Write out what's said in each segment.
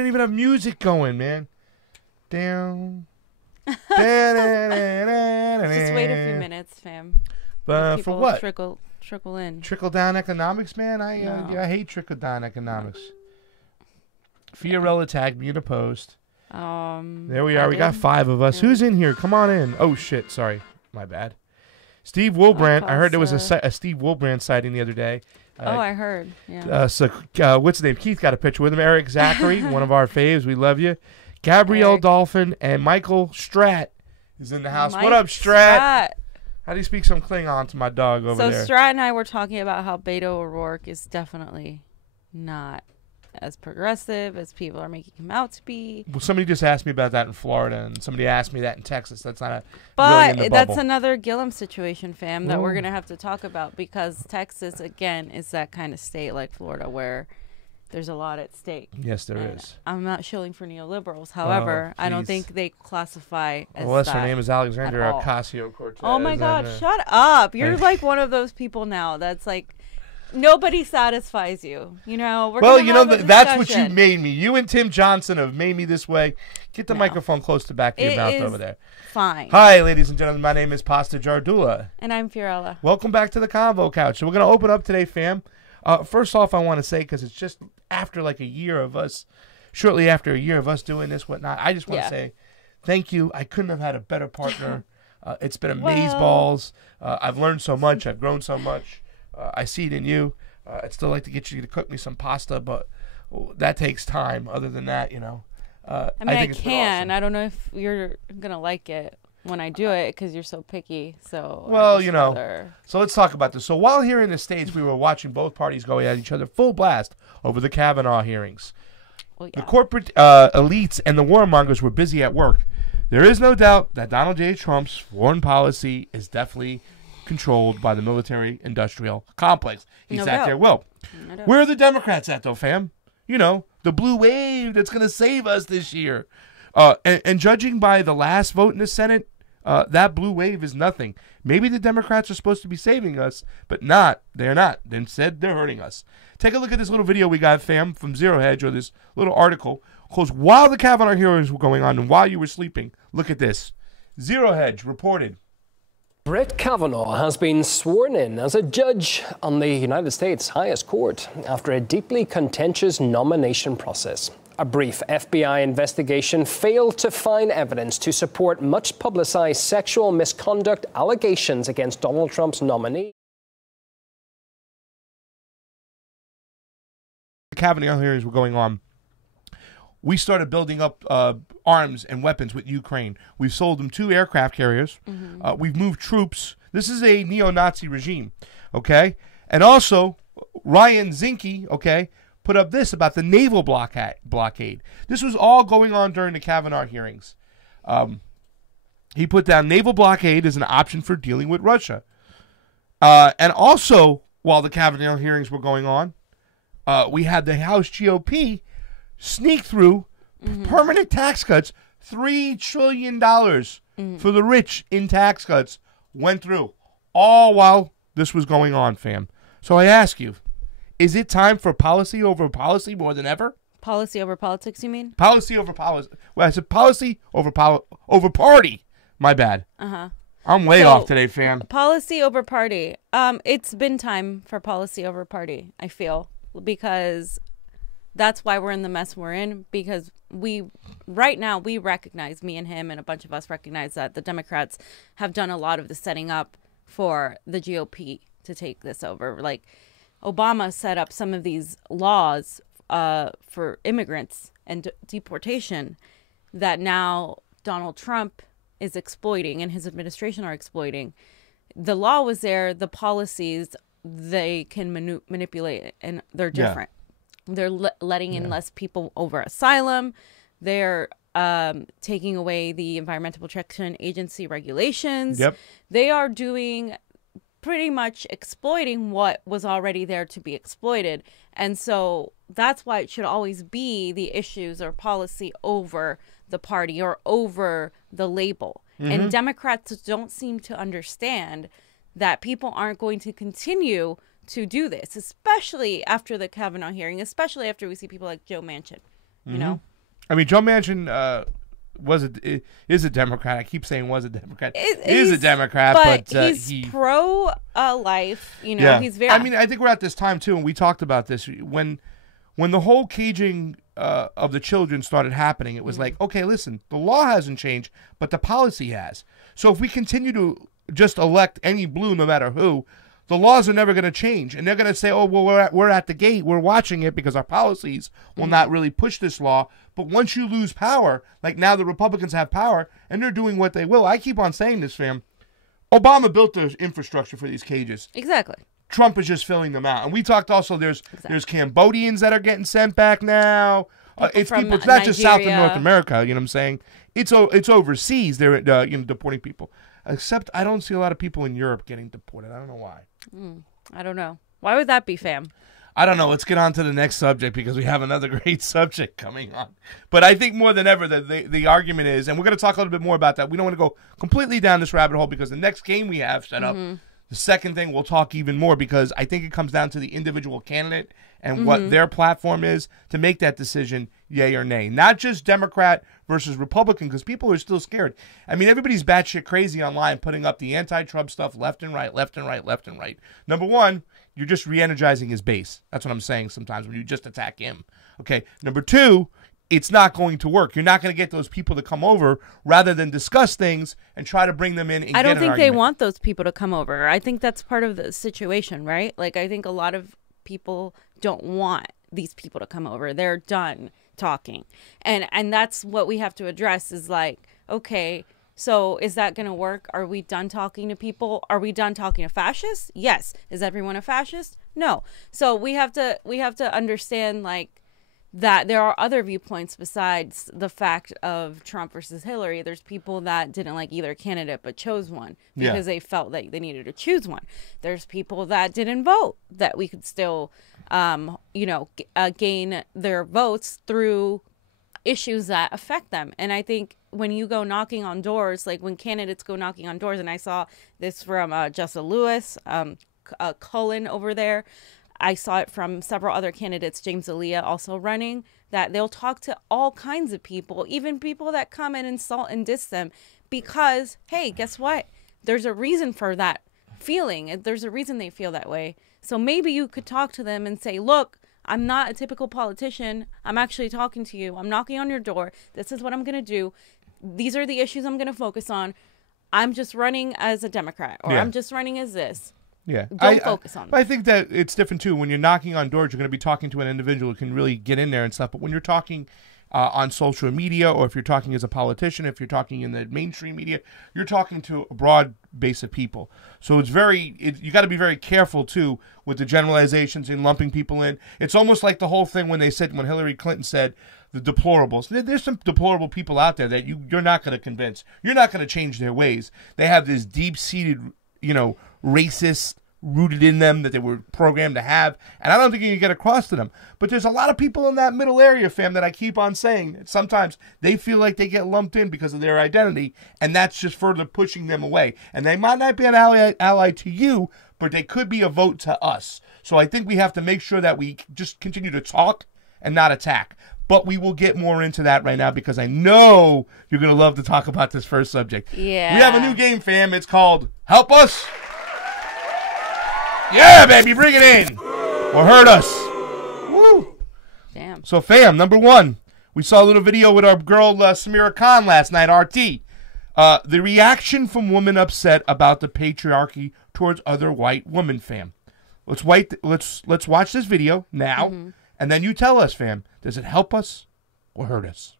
didn't even have music going, man. Down. Just wait a few minutes, fam. For what? Trickle in. Trickle down economics, man. I hate trickle down economics. Fiorella tagged me in a post. There we are. We got 5 of us. Who's in here? Come on in. Oh shit. Sorry, my bad. Steve Wilbrand. I heard there was a Steve Wilbrand sighting the other day. I heard. Yeah. What's his name? Keith got a picture with him. Eric Zachary, one of our faves. We love you. Gabrielle Dolphin and Michael Strat is in the house. What up, Strat? How do you speak some Klingon to my dog over there? So Strat and I were talking about how Beto O'Rourke is definitely not as progressive as people are making him out to be. Well, somebody just asked me about that in Florida, and somebody asked me that in Texas. That's not but really that's another Gillum situation, fam, that we're going to have to talk about, because Texas, again, is that kind of state like Florida where there's a lot at stake. Yes, there is. I'm not shilling for neoliberals. However, I don't think they classify as unless her name is Alexandria Ocasio-Cortez. Oh, my God. Shut up. You're like one of those people now that's like, nobody satisfies you. You know, that's what you made me. You and Tim Johnson have made me this way. Get the microphone close to the back of your mouth over there. Fine. Hi, ladies and gentlemen. My name is Pasta Jardula. And I'm Fiorella. Welcome back to the Convo Couch. So we're going to open up today, fam. First off, I want to say, because it's just after like a year of us, shortly after a year of us doing this, whatnot, I just want to say thank you. I couldn't have had a better partner. It's been amazeballs. I've learned so much. I've grown so much. I see it in you. I'd still like to get you to cook me some pasta, but that takes time. Other than that, I can. Awesome. I don't know if you're going to like it when I do it, because you're so picky. So so let's talk about this. So while here in the States, we were watching both parties go at each other full blast over the Kavanaugh hearings. The corporate elites and the warmongers were busy at work. There is no doubt that Donald J. Trump's foreign policy is definitely controlled by the military-industrial complex. He's at their will. Where are the Democrats at, though, fam? The blue wave that's going to save us this year. And judging by the last vote in the Senate, that blue wave is nothing. Maybe the Democrats are supposed to be saving us, but not. They're not. Instead, they're hurting us. Take a look at this little video we got, fam, from Zero Hedge, or this little article. Called "While the Kavanaugh hearings were going on and while you were sleeping." Look at this. Zero Hedge reported. Brett Kavanaugh has been sworn in as a judge on the United States' highest court after a deeply contentious nomination process. A brief FBI investigation failed to find evidence to support much publicized sexual misconduct allegations against Donald Trump's nominee. The Kavanaugh hearings were going on. We started building up arms and weapons with Ukraine. We've sold them 2 aircraft carriers. We've moved troops. This is a neo-Nazi regime, okay? And also, Ryan Zinke, okay, put up this about the naval blockade. This was all going on during the Kavanaugh hearings. He put down naval blockade as an option for dealing with Russia. And also, while the Kavanaugh hearings were going on, we had the House GOP sneak through permanent tax cuts. $3 trillion for the rich in tax cuts went through, all while this was going on, fam. So I ask you, is it time for policy over policy more than ever? Policy over politics, you mean? Policy over policy. Well, I said policy over party. My bad. I'm way off today, fam. Policy over party. It's been time for policy over party, I feel, because that's why we're in the mess we're in, because right now we recognize, me and him and a bunch of us recognize, that the Democrats have done a lot of the setting up for the GOP to take this over. Like, Obama set up some of these laws for immigrants and deportation that now Donald Trump is exploiting and his administration are exploiting. The law was there, the policies, they can manipulate, and they're different. They're letting in less people over asylum. They're taking away the Environmental Protection Agency regulations. They are doing pretty much exploiting what was already there to be exploited. And so that's why it should always be the issues or policy over the party or over the label. And Democrats don't seem to understand that people aren't going to continue to do this, especially after the Kavanaugh hearing, especially after we see people like Joe Manchin, you know? I mean, Joe Manchin is a Democrat. I keep saying was a Democrat. Is a Democrat, but he's pro-life. You know, he's very. I mean, I think we're at this time too, and we talked about this when the whole caging of the children started happening. It was like, okay, listen, the law hasn't changed, but the policy has. So if we continue to just elect any blue, no matter who, the laws are never going to change, and they're going to say, "Oh, well, we're at the gate, we're watching it because our policies will not really push this law." But once you lose power, like now the Republicans have power, and they're doing what they will. I keep on saying this, fam. Obama built the infrastructure for these cages. Exactly. Trump is just filling them out, and we talked also. There's Cambodians that are getting sent back now. It's people. It's not just South and North America. You know what I'm saying? It's overseas. They're deporting people. Except I don't see a lot of people in Europe getting deported. I don't know why. I don't know. Why would that be, fam? I don't know. Let's get on to the next subject because we have another great subject coming on. But I think more than ever that the argument is, and we're going to talk a little bit more about that. We don't want to go completely down this rabbit hole because the next game we have set up, the second thing we'll talk even more because I think it comes down to the individual candidate and what their platform is to make that decision, yay or nay. Not just Democrat versus Republican, because people are still scared. I mean, everybody's batshit crazy online putting up the anti-Trump stuff left and right, left and right, left and right. Number one, you're just re-energizing his base. That's what I'm saying sometimes when you just attack him. Okay. Number two, it's not going to work. You're not going to get those people to come over rather than discuss things and try to bring them in and I don't think they want those people to come over. I think that's part of the situation, right? Like, I think a lot of people don't want these people to come over. They're done talking. And that's what we have to address is like, okay, so is that going to work? Are we done talking to people? Are we done talking to fascists? Yes. Is everyone a fascist? No. So we have to understand like that there are other viewpoints besides the fact of Trump versus Hillary. There's people that didn't like either candidate but chose one because they felt that they needed to choose one. There's people that didn't vote that we could still, gain their votes through issues that affect them. And I think when you go knocking on doors, like when candidates go knocking on doors, and I saw this from Justa Lewis, Cullen over there, I saw it from several other candidates, James Aaliyah also running, that they'll talk to all kinds of people, even people that come and insult and diss them because, hey, guess what? There's a reason for that feeling. There's a reason they feel that way. So maybe you could talk to them and say, look, I'm not a typical politician. I'm actually talking to you. I'm knocking on your door. This is what I'm going to do. These are the issues I'm going to focus on. I'm just running as a Democrat or I'm just running as this. Yeah, don't focus on them. I think that it's different too. When you're knocking on doors, you're going to be talking to an individual who can really get in there and stuff. But when you're talking on social media, or if you're talking as a politician, if you're talking in the mainstream media, you're talking to a broad base of people. So you got to be very careful too with the generalizations and lumping people in. It's almost like the whole thing when Hillary Clinton said the deplorables. There's some deplorable people out there that you're not going to convince. You're not going to change their ways. They have this deep-seated, racist rooted in them that they were programmed to have, and I don't think you can get across to them. But there's a lot of people in that middle area, fam, that I keep on saying that sometimes they feel like they get lumped in because of their identity, and that's just further pushing them away. And they might not be an ally to you, but they could be a vote to us. So I think we have to make sure that we just continue to talk and not attack. But we will get more into that right now because I know you're going to love to talk about this first subject. Yeah. We have a new game, fam. It's called Help Us. Yeah, baby, bring it in. Or hurt us. Woo. Damn. So, fam, number one, we saw a little video with our girl Samira Khan last night, RT. The reaction from women upset about the patriarchy towards other white women, fam. Let's watch this video now, and then you tell us, fam, does it help us or hurt us?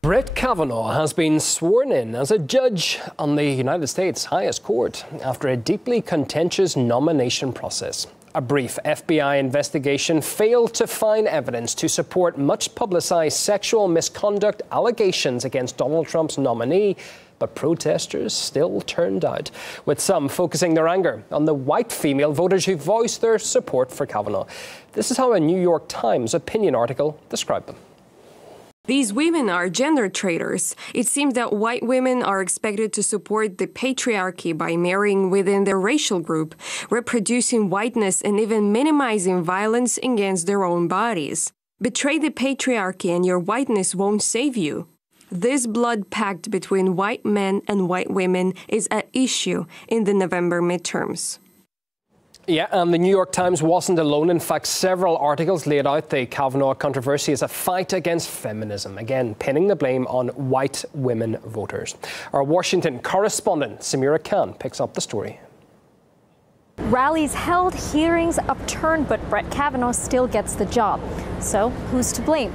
Brett Kavanaugh has been sworn in as a judge on the United States highest court after a deeply contentious nomination process. A brief FBI investigation failed to find evidence to support much publicized sexual misconduct allegations against Donald Trump's nominee, but protesters still turned out, with some focusing their anger on the white female voters who voiced their support for Kavanaugh. This is how a New York Times opinion article described them. These women are gender traitors. It seems that white women are expected to support the patriarchy by marrying within their racial group, reproducing whiteness, and even minimizing violence against their own bodies. Betray the patriarchy and your whiteness won't save you. This blood pact between white men and white women is at issue in the November midterms. Yeah, and the New York Times wasn't alone. In fact, several articles laid out the Kavanaugh controversy as a fight against feminism, again, pinning the blame on white women voters. Our Washington correspondent, Samira Khan, picks up the story. Rallies held, hearings upturned, but Brett Kavanaugh still gets the job. So, who's to blame?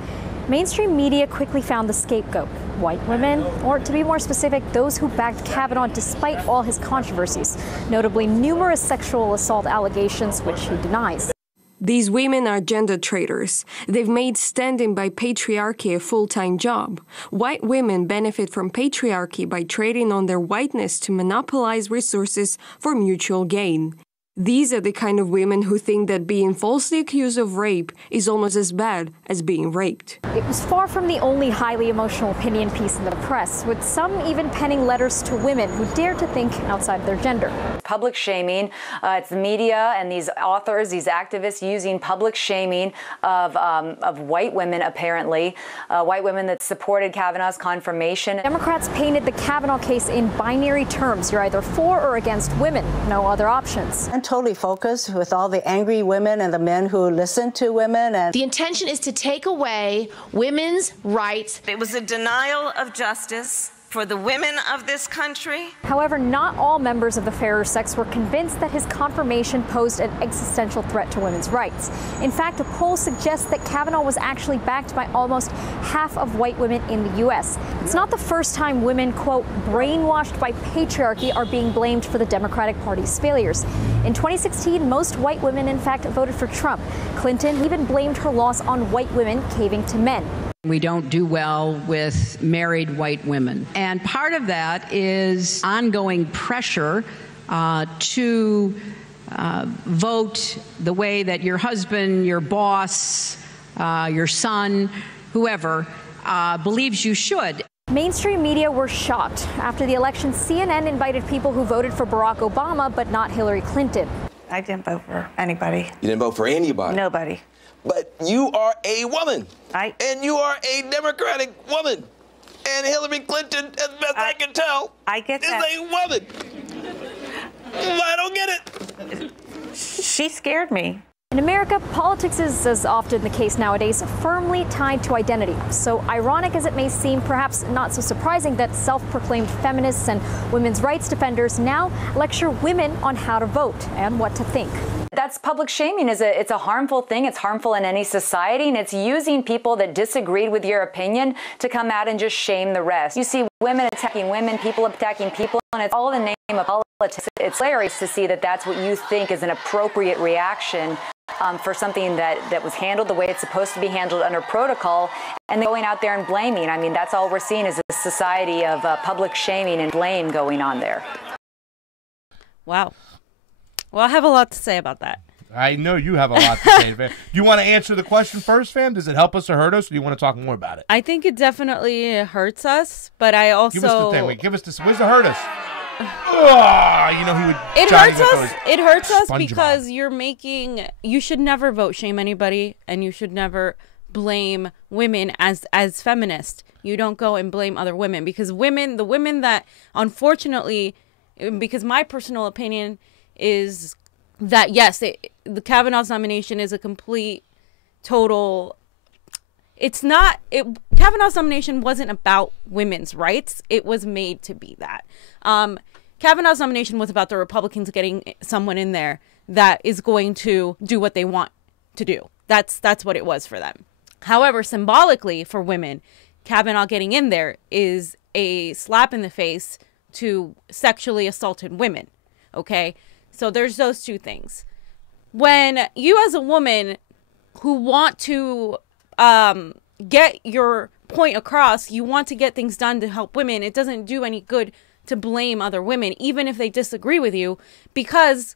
Mainstream media quickly found the scapegoat: white women, or to be more specific, those who backed Kavanaugh despite all his controversies, notably numerous sexual assault allegations, which he denies. These women are gender traitors. They've made standing by patriarchy a full-time job. White women benefit from patriarchy by trading on their whiteness to monopolize resources for mutual gain. These are the kind of women who think that being falsely accused of rape is almost as bad as being raped. It was far from the only highly emotional opinion piece in the press, with some even penning letters to women who dare to think outside their gender. Public shaming, it's the media and these authors, these activists using public shaming of white women, apparently, white women that supported Kavanaugh's confirmation. Democrats painted the Kavanaugh case in binary terms. You're either for or against women, no other options. I'm totally focused with all the angry women and the men who listen to women. And the intention is to take away women's rights. It was a denial of justice for the women of this country. However, not all members of the fairer sex were convinced that his confirmation posed an existential threat to women's rights. In fact, a poll suggests that Kavanaugh was actually backed by almost half of white women in the U.S. It's not the first time women, quote, brainwashed by patriarchy are being blamed for the Democratic Party's failures. In 2016, most white women, in fact, voted for Trump. Clinton even blamed her loss on white women caving to men. We don't do well with married white women. And part of that is ongoing pressure to vote the way that your husband, your boss, your son, whoever, believes you should. Mainstream media were shocked. After the election, CNN invited people who voted for Barack Obama but not Hillary Clinton. I didn't vote for anybody. You didn't vote for anybody? Nobody. But you are a woman. And you are a Democratic woman. And Hillary Clinton, as best I can tell, is a woman. I don't get it. She scared me. In America, politics is, as often the case nowadays, firmly tied to identity. So ironic as it may seem, perhaps not so surprising that self-proclaimed feminists and women's rights defenders now lecture women on how to vote and what to think. That's public shaming. It's a harmful thing. It's harmful in any society, and it's using people that disagreed with your opinion to come out and just shame the rest. You see women attacking women, people attacking people, and it's all in the name of politics. It's hilarious to see that that's what you think is an appropriate reaction for something that was handled the way it's supposed to be handled under protocol, and then going out there and blaming. I mean, that's all we're seeing is a society of public shaming and blame going on there. Wow. Well, I have a lot to say about that. I know you have a lot to say, fam. Do you want to answer the question first, fam? Does it help us or hurt us, or do you want to talk more about it? I think it definitely hurts us, but I also... Give us the thing. Wait, give us this. Where's the hurt us? You know, he would... It hurts us. It hurts us because you should never vote shame anybody, and you should never blame women as feminists. You don't go and blame other women, because the women that, unfortunately, because my personal opinion is that, yes, the Kavanaugh's nomination is a complete, total... Kavanaugh's nomination wasn't about women's rights. It was made to be that. Kavanaugh's nomination was about the Republicans getting someone in there that is going to do what they want to do. That's what it was for them. However, symbolically for women, Kavanaugh getting in there is a slap in the face to sexually assaulted women. Okay? So there's those two things. When you as a woman who want to get your point across, you want to get things done to help women, it doesn't do any good to blame other women, even if they disagree with you, because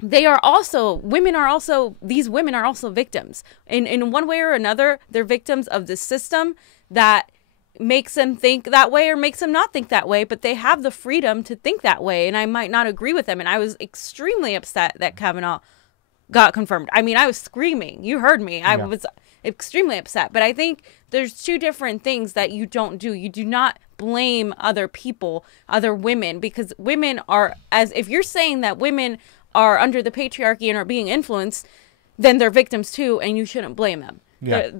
these women are also victims. In one way or another, they're victims of the system that makes them think that way or makes them not think that way, but they have the freedom to think that way, and I might not agree with them. And I was extremely upset that Kavanaugh got confirmed. I mean, I was screaming. You heard me. extremely upset. But I think there's two different things that you don't do. You do not blame other people, other women, because women are, as if you're saying that women are under the patriarchy and are being influenced, then they're victims too, and you shouldn't blame them. Yeah.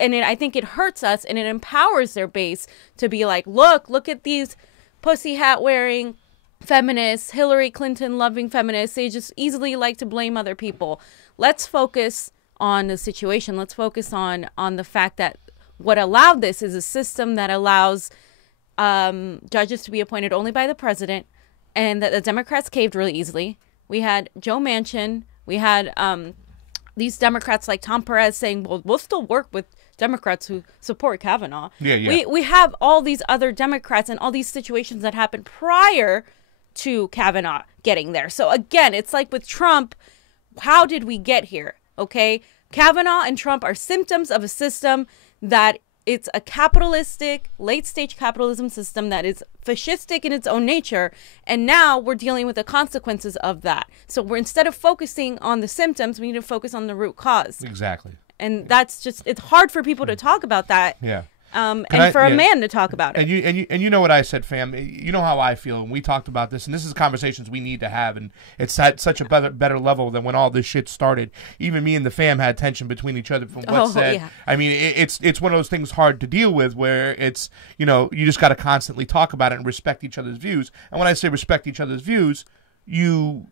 I think it hurts us, and it empowers their base to be like, look at these pussy hat wearing feminists, Hillary Clinton loving feminists. They just easily like to blame other people. Let's focus on the situation. Let's focus on the fact that what allowed this is a system that allows judges to be appointed only by the president, and that the Democrats caved really easily. We had Joe Manchin. We had these Democrats like Tom Perez saying, well, we'll still work with Democrats who support Kavanaugh. Yeah. We have all these other Democrats and all these situations that happened prior to Kavanaugh getting there. So again, it's like with Trump, how did we get here? Okay, Kavanaugh and Trump are symptoms of a system that it's a capitalistic, late-stage capitalism system that is fascistic in its own nature, and now we're dealing with the consequences of that. So we're, instead of focusing on the symptoms, we need to focus on the root cause. Exactly. And that's just, it's hard for people to talk about that. Yeah. And for a man to talk about it. And you know what I said, fam. You know how I feel, and we talked about this, and this is conversations we need to have, and it's at such a better level than when all this shit started. Even me and the fam had tension between each other from what's said. Yeah. I mean, it's one of those things hard to deal with, where it's, you know, you just got to constantly talk about it and respect each other's views. And when I say respect each other's views, you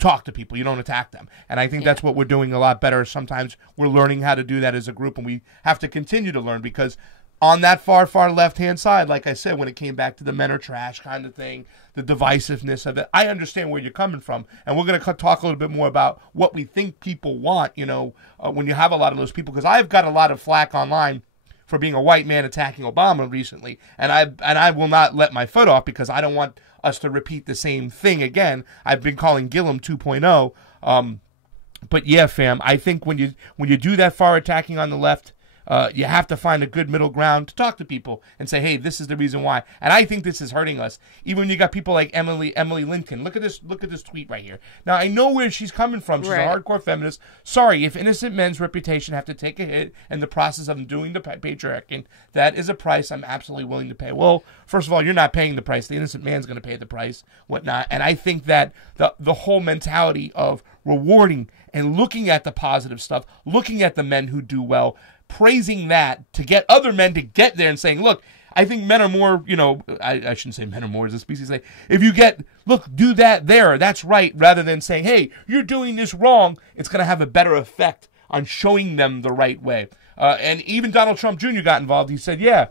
talk to people, you don't attack them. And I think that's what we're doing a lot better. Sometimes we're learning how to do that as a group, and we have to continue to learn, because on that far left-hand side, like I said, when it came back to the men are trash kind of thing, the divisiveness of it, I understand where you're coming from. And we're going to talk a little bit more about what we think people want, you know, when you have a lot of those people. Because I've got a lot of flack online for being a white man attacking Obama recently. And I will not let my foot off, because I don't want us to repeat the same thing again. I've been calling Gillum 2.0. But yeah, fam, I think when you do that far attacking on the left, you have to find a good middle ground to talk to people and say, hey, this is the reason why. And I think this is hurting us. Even when you got people like Emily Lincoln. Look at this tweet right here. Now, I know where she's coming from. She's a hardcore feminist. Sorry, if innocent men's reputation have to take a hit in the process of doing the patriarchy, that is a price I'm absolutely willing to pay. Well, first of all, you're not paying the price. The innocent man's going to pay the price, whatnot. And I think that the whole mentality of rewarding and looking at the positive stuff, looking at the men who do well, praising that to get other men to get there and saying, look, I think men are more, you know, I shouldn't say men are more as a species. Like, if you get, look, do that there, that's right, rather than saying, hey, you're doing this wrong, it's going to have a better effect on showing them the right way. And even Donald Trump Jr. got involved. He said, yeah,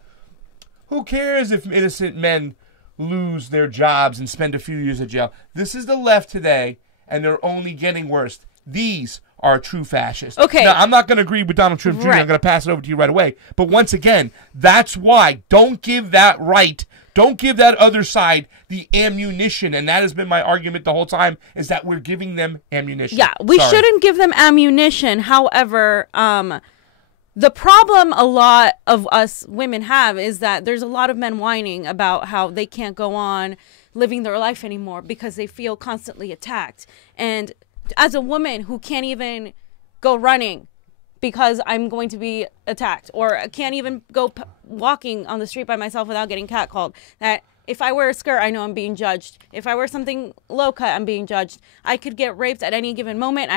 who cares if innocent men lose their jobs and spend a few years in jail? This is the left today, and they're only getting worse. These are true fascists. Okay. Now, I'm not going to agree with Donald Trump Jr. Right. I'm going to pass it over to you right away. But once again, that's why. Don't give that don't give that other side the ammunition. And that has been my argument the whole time, is that we're giving them ammunition. Yeah, we shouldn't give them ammunition. However, the problem a lot of us women have is that there's a lot of men whining about how they can't go on living their life anymore because they feel constantly attacked. And as a woman who can't even go running because I'm going to be attacked, or can't even go walking on the street by myself without getting catcalled, that if I wear a skirt, I know I'm being judged. If I wear something low cut, I'm being judged. I could get raped at any given moment.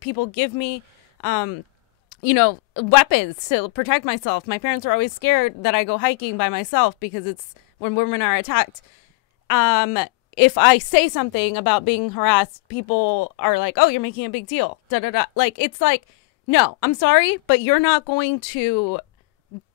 People give me, you know, weapons to protect myself. My parents are always scared that I go hiking by myself because it's when women are attacked. If I say something about being harassed, people are like, oh, you're making a big deal. Da, da, da. Like, it's like, no, I'm sorry, but you're not going to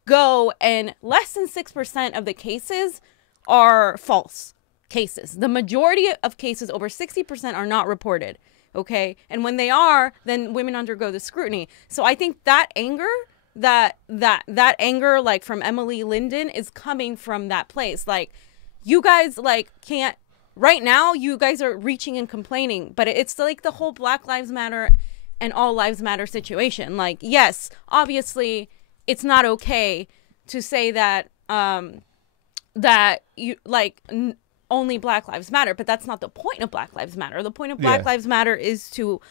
go, and less than 6% of the cases are false cases. The majority of cases, over 60%, are not reported. Okay. And when they are, then women undergo the scrutiny. So I think that anger, that anger, like from Emily Linden, is coming from that place. Like, you guys like can't. Right now, you guys are reaching and complaining, but it's like the whole Black Lives Matter and All Lives Matter situation. Like, yes, obviously, it's not okay to say that that you like only Black Lives Matter, but that's not the point of Black Lives Matter. The point of Black Lives Matter is to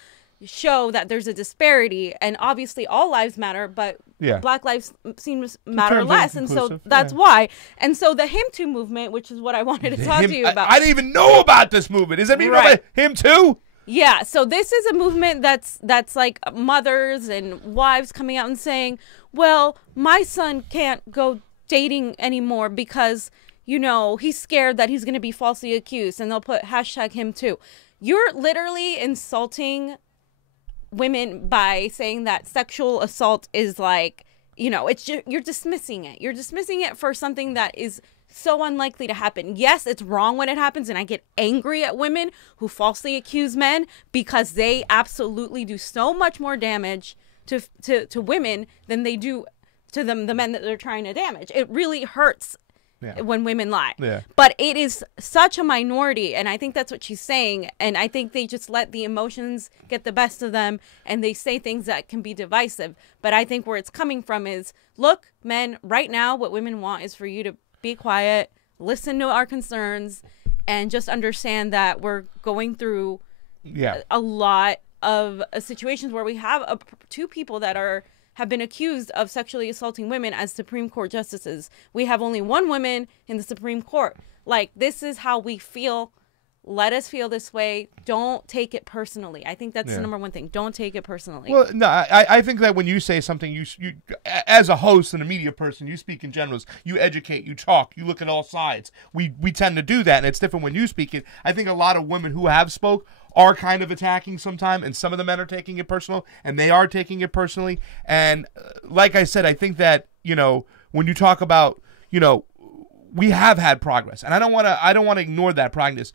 show that there's a disparity, and obviously all lives matter, but Black lives seem to matter less, and so that's why. And so the Him Too movement, which is what I wanted to talk to you about. I didn't even know about this movement. Does everybody know about Him Too? Yeah, so this is a movement that's like mothers and wives coming out and saying, well, my son can't go dating anymore because, you know, he's scared that he's going to be falsely accused, and they'll put #HimToo. You're literally insulting women by saying that sexual assault is like, you know, it's just, you're dismissing it. You're dismissing it for something that is so unlikely to happen. Yes, it's wrong when it happens, and I get angry at women who falsely accuse men because they absolutely do so much more damage to women than they do to the men that they're trying to damage. It really hurts when women lie. But it is such a minority, and I think that's what she's saying, and I think they just let the emotions get the best of them, and they say things that can be divisive. But I think where it's coming from is, look, men, right now what women want is for you to be quiet, listen to our concerns, and just understand that we're going through a lot of situations where we have two people that have been accused of sexually assaulting women as Supreme Court justices. We have only one woman in the Supreme Court. Like, this is how we feel. Let us feel this way. Don't take it personally. I think that's the number one thing. Don't take it personally. Well, no, I think that when you say something, you as a host and a media person, you speak in generals. You educate, you talk, you look at all sides. We tend to do that, and it's different when you speak it. I think a lot of women who have spoke are kind of attacking sometime, and some of the men are taking it personal, and they are taking it personally. And like I said, I think that, you know, when you talk about, you know, we have had progress, and I don't want to ignore that progress.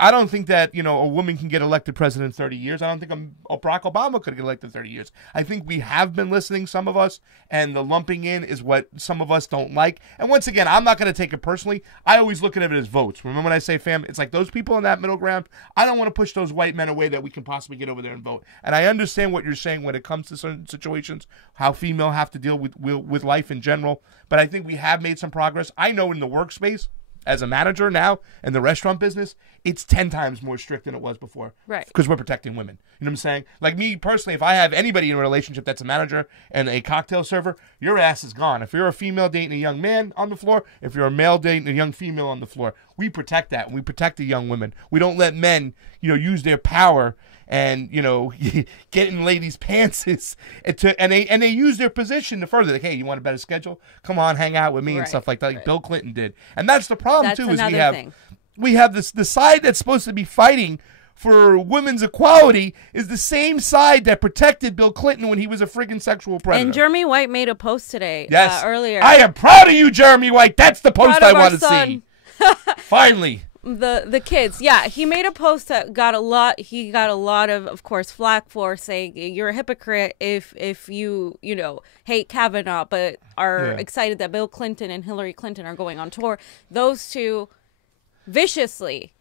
I don't think that, you know, a woman can get elected president in 30 years. I don't think Barack Obama could get elected in 30 years. I think we have been listening, some of us, and the lumping in is what some of us don't like. And once again, I'm not going to take it personally. I always look at it as votes. Remember when I say fam, it's like those people in that middle ground. I don't want to push those white men away that we can possibly get over there and vote. And I understand what you're saying when it comes to certain situations, how female have to deal with life in general. But I think we have made some progress. I know in the workspace, as a manager now in the restaurant business, it's 10 times more strict than it was before. Right. Because we're protecting women. You know what I'm saying? Like me personally, if I have anybody in a relationship that's a manager and a cocktail server, your ass is gone. If you're a female dating a young man on the floor, if you're a male dating a young female on the floor, we protect that, and we protect the young women. We don't let men, you know, use their power and, you know, get in ladies' pantses and they use their position to further, like, hey, you want a better schedule? Come on, hang out with me and stuff like that, like Bill Clinton did. And that's the problem too, is we have this, the side that's supposed to be fighting for women's equality is the same side that protected Bill Clinton when he was a friggin' sexual predator. And Jeremy White made a post today. Earlier. I am proud of you, Jeremy White. That's the post I want to see. Finally. The kids, he made a post that got a lot of course, flack for, saying you're a hypocrite if you know, hate Kavanaugh but are excited that Bill Clinton and Hillary Clinton are going on tour. Those two viciously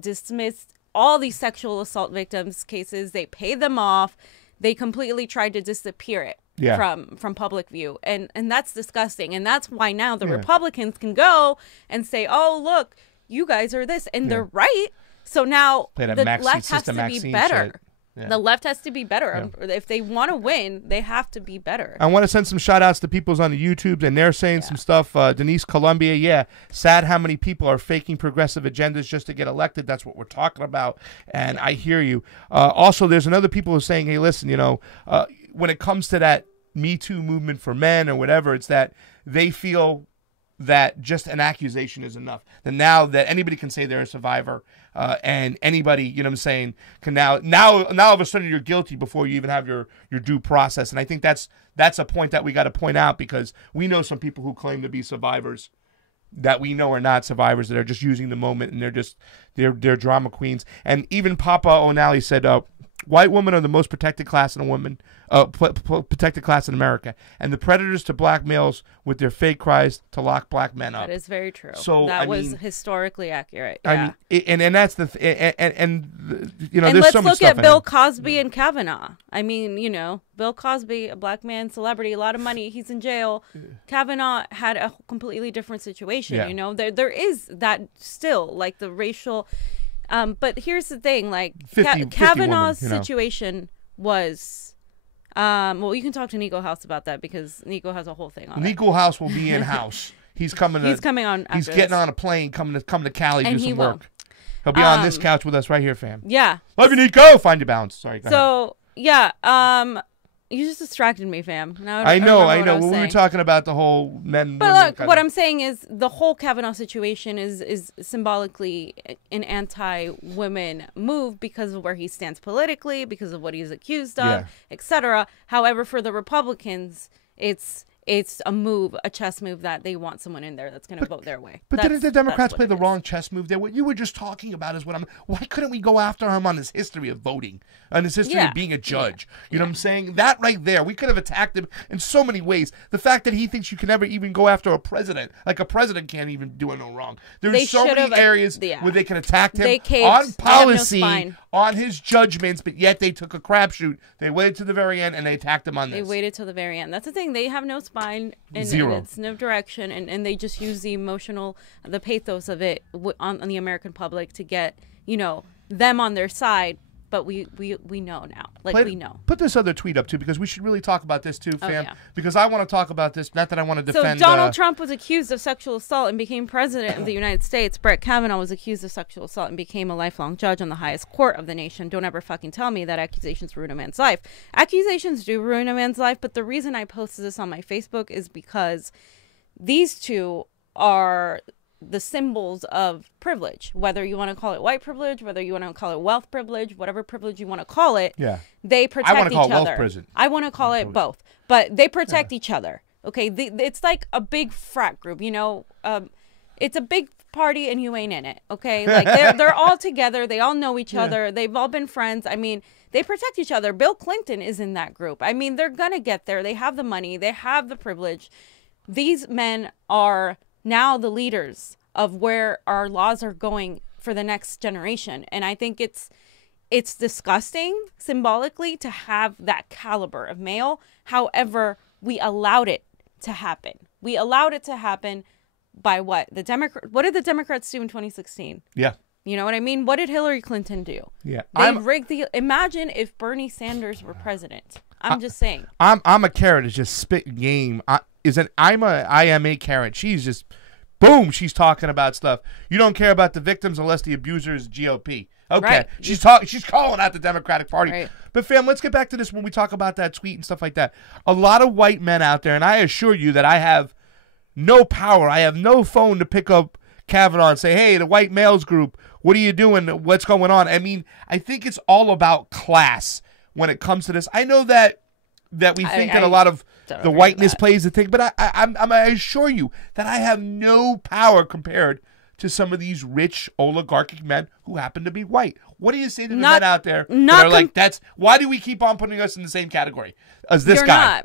dismissed all these sexual assault victims cases. They paid them off. They completely tried to disappear it from public view, and that's disgusting. And that's why now the Republicans can go and say, oh, look, you guys are this, and they're right. So now the left has to be better. The left has to be better. If they want to win, they have to be better. I want to send some shout outs to people's on the YouTube, and they're saying some stuff. Denise Columbia, sad how many people are faking progressive agendas just to get elected. That's what we're talking about, and I hear you. Also, there's another people who are saying, hey, listen, you know, when it comes to that MeToo movement for men or whatever, it's that they feel that just an accusation is enough. That now that anybody can say they're a survivor, and anybody, you know what I'm saying, can now all of a sudden you're guilty before you even have your due process. And I think that's a point that we got to point out, because we know some people who claim to be survivors that we know are not survivors, that are just using the moment, and they're drama queens. And even Papa O'Nally said, white women are the most protected class in protected class in America, and the predators to black males with their fake cries to lock black men up. That is very true. So that was historically accurate. I mean, and that's the you know. And there's let's so much look stuff at Bill Cosby and Kavanaugh. I mean, you know, Bill Cosby, a black man, celebrity, a lot of money, he's in jail. Kavanaugh had a completely different situation. You know, there is that still, like the racial But here's the thing, like 50 Kavanaugh's women, you know. situation was, well, you can talk to Niko House about that because Niko has a whole thing on it. Niko House will be in house. He's coming. He's coming on. After He's getting this. on a plane, coming to Cali, And do he some will. work. He'll be on this couch with us right here, fam. Yeah. Love you, Niko. Find your balance. Sorry. Go ahead. So yeah, you just distracted me, fam. Now I know. What When we were talking about the whole men. But women look, kind what of- I'm saying is the whole Kavanaugh situation is symbolically an anti-women move because of where he stands politically, because of what he's accused of, etc. However, for the Republicans, it's a move, a chess move that they want someone in there that's going to vote their way. But didn't the Democrats play the wrong chess move there? What you were just talking about is why couldn't we go after him on his history of voting, on his history of being a judge? You know what I'm saying? That right there, we could have attacked him in so many ways. The fact that he thinks you can never even go after a president, like a president can't even do no wrong. There's so many areas where they can attack him on policy, on his judgments, but yet they took a crapshoot. They waited to the very end and they attacked him on this. They waited till the very end. That's the thing. They have no spine and it's no direction, and they just use the emotional, the pathos of it on the American public to get, you know, them on their side. But we know now. We know. Put this other tweet up, too, because we should really talk about this, too, fam. Because I want to talk about this. Not that I want to defend... So Donald Trump was accused of sexual assault and became president of the United States. Brett Kavanaugh was accused of sexual assault and became a lifelong judge on the highest court of the nation. Don't ever fucking tell me that accusations ruin a man's life. Accusations do ruin a man's life, but the reason I posted this on my Facebook is because these two are the symbols of privilege, whether you want to call it white privilege, whether you want to call it wealth privilege, whatever privilege you want to call it. Yeah. They protect each other. I want to call it wealth prison. I want to call it both, but they protect each other. Okay. It's like a big frat group, you know, it's a big party and you ain't in it. Okay. Like they're all together. They all know each other. They've all been friends. I mean, they protect each other. Bill Clinton is in that group. I mean, they're going to get there. They have the money. They have the privilege. These men are now the leaders of where our laws are going for the next generation. And I think it's disgusting symbolically to have that caliber of male. However, we allowed it to happen. We allowed it to happen by what? What did the Democrats do in 2016? Yeah. You know what I mean? What did Hillary Clinton do? Yeah. They rigged imagine if Bernie Sanders were president. I'm just saying. I'm a carrot is just spit game. I am a carrot. She's just boom, she's talking about stuff. You don't care about the victims unless the abuser is GOP. Okay. Right. She's calling out the Democratic Party. Right. But fam, let's get back to this when we talk about that tweet and stuff like that. A lot of white men out there, and I assure you that I have no power. I have no phone to pick up Kavanaugh and say, hey, the white males group, what are you doing? What's going on? I mean, I think it's all about class when it comes to this. I know that we think that a lot of the whiteness plays the thing, but I assure you that I have no power compared to some of these rich oligarchic men who happen to be white. What do you say to the men out there that are like, why do we keep on putting us in the same category as this guy?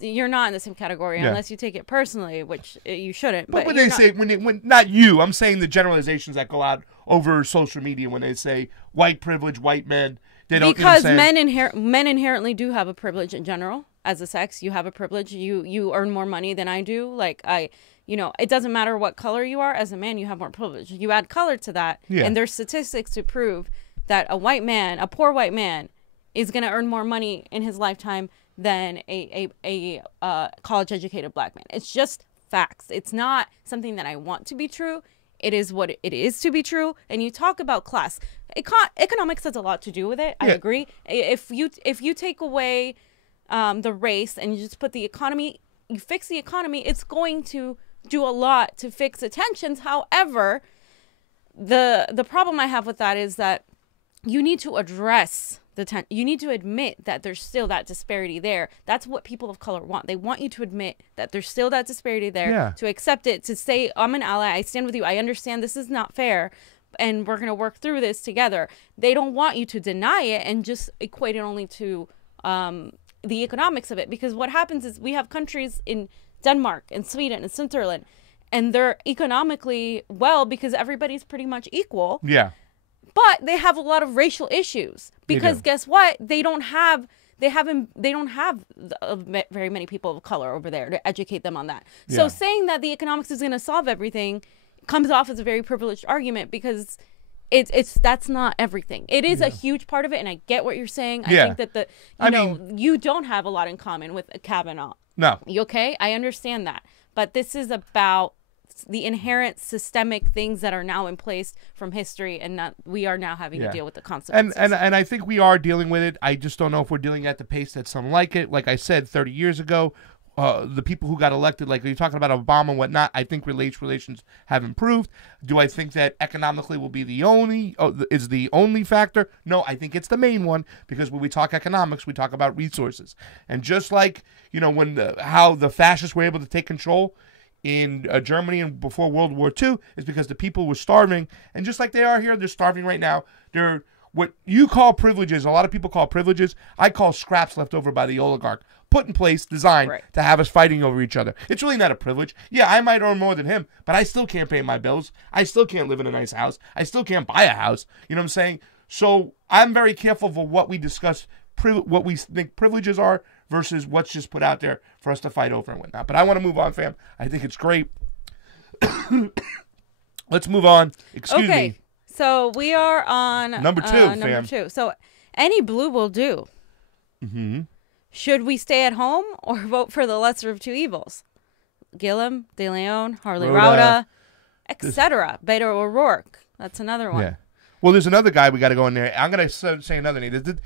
You're not in the same category unless you take it personally, which you shouldn't. But when they say, when not you, I'm saying the generalizations that go out over social media when they say white privilege, white men. Because men inherently do have a privilege in general. As a sex, you have a privilege. You earn more money than I do. It doesn't matter what color you are. As a man, you have more privilege. You add color to that, and there's statistics to prove that a poor white man, is going to earn more money in his lifetime than a college-educated black man. It's just facts. It's not something that I want to be true. It is what it is to be true. And you talk about class. Economics has a lot to do with it. I agree. If you take away the race and you just put the economy, you fix the economy, it's going to do a lot to fix the tensions. However, the problem I have with that is that you need to address you need to admit that there's still that disparity there. That's what people of color want. They want you to admit that there's still that disparity there, to accept it, to say, I'm an ally, I stand with you, I understand this is not fair, and we're going to work through this together. They don't want you to deny it and just equate it only to the economics of it. Because what happens is we have countries in Denmark and Sweden and Switzerland, and they're economically well because everybody's pretty much equal. Yeah. But they have a lot of racial issues because guess what? They don't have very many people of color over there to educate them on that. So saying that the economics is going to solve everything comes off as a very privileged argument because that's not everything. It is a huge part of it, and I get what you're saying. I think that you don't have a lot in common with Kavanaugh. No. You okay? I understand that. But this is about the inherent systemic things that are now in place from history, and we are now having to deal with the consequences. And I think we are dealing with it. I just don't know if we're dealing at the pace that some like it. Like I said, 30 years ago, the people who got elected, like you're talking about Obama and whatnot, I think relations have improved. Do I think that economically will be the only factor? No, I think it's the main one, because when we talk economics, we talk about resources. And just like, when how the fascists were able to take control in Germany and before World War II, is because the people were starving. And just like they are here, they're starving right now. They're what you call privileges, a lot of people call privileges, I call scraps left over by the oligarch, put in place, designed to have us fighting over each other. It's really not a privilege. Yeah, I might earn more than him, but I still can't pay my bills. I still can't live in a nice house. I still can't buy a house. You know what I'm saying? So I'm very careful for what we discuss, what we think privileges are versus what's just put out there for us to fight over and whatnot. But I want to move on, fam. I think it's great. Let's move on. Excuse me. So we are on number 2, number 2. So any blue will do. Mm-hmm. Should we stay at home or vote for the lesser of two evils? Gillum, De Leon, Harley Rauda, etc. Beto O'Rourke. That's another one. Yeah. Well, there's another guy we got to go in there. I'm going to say another name.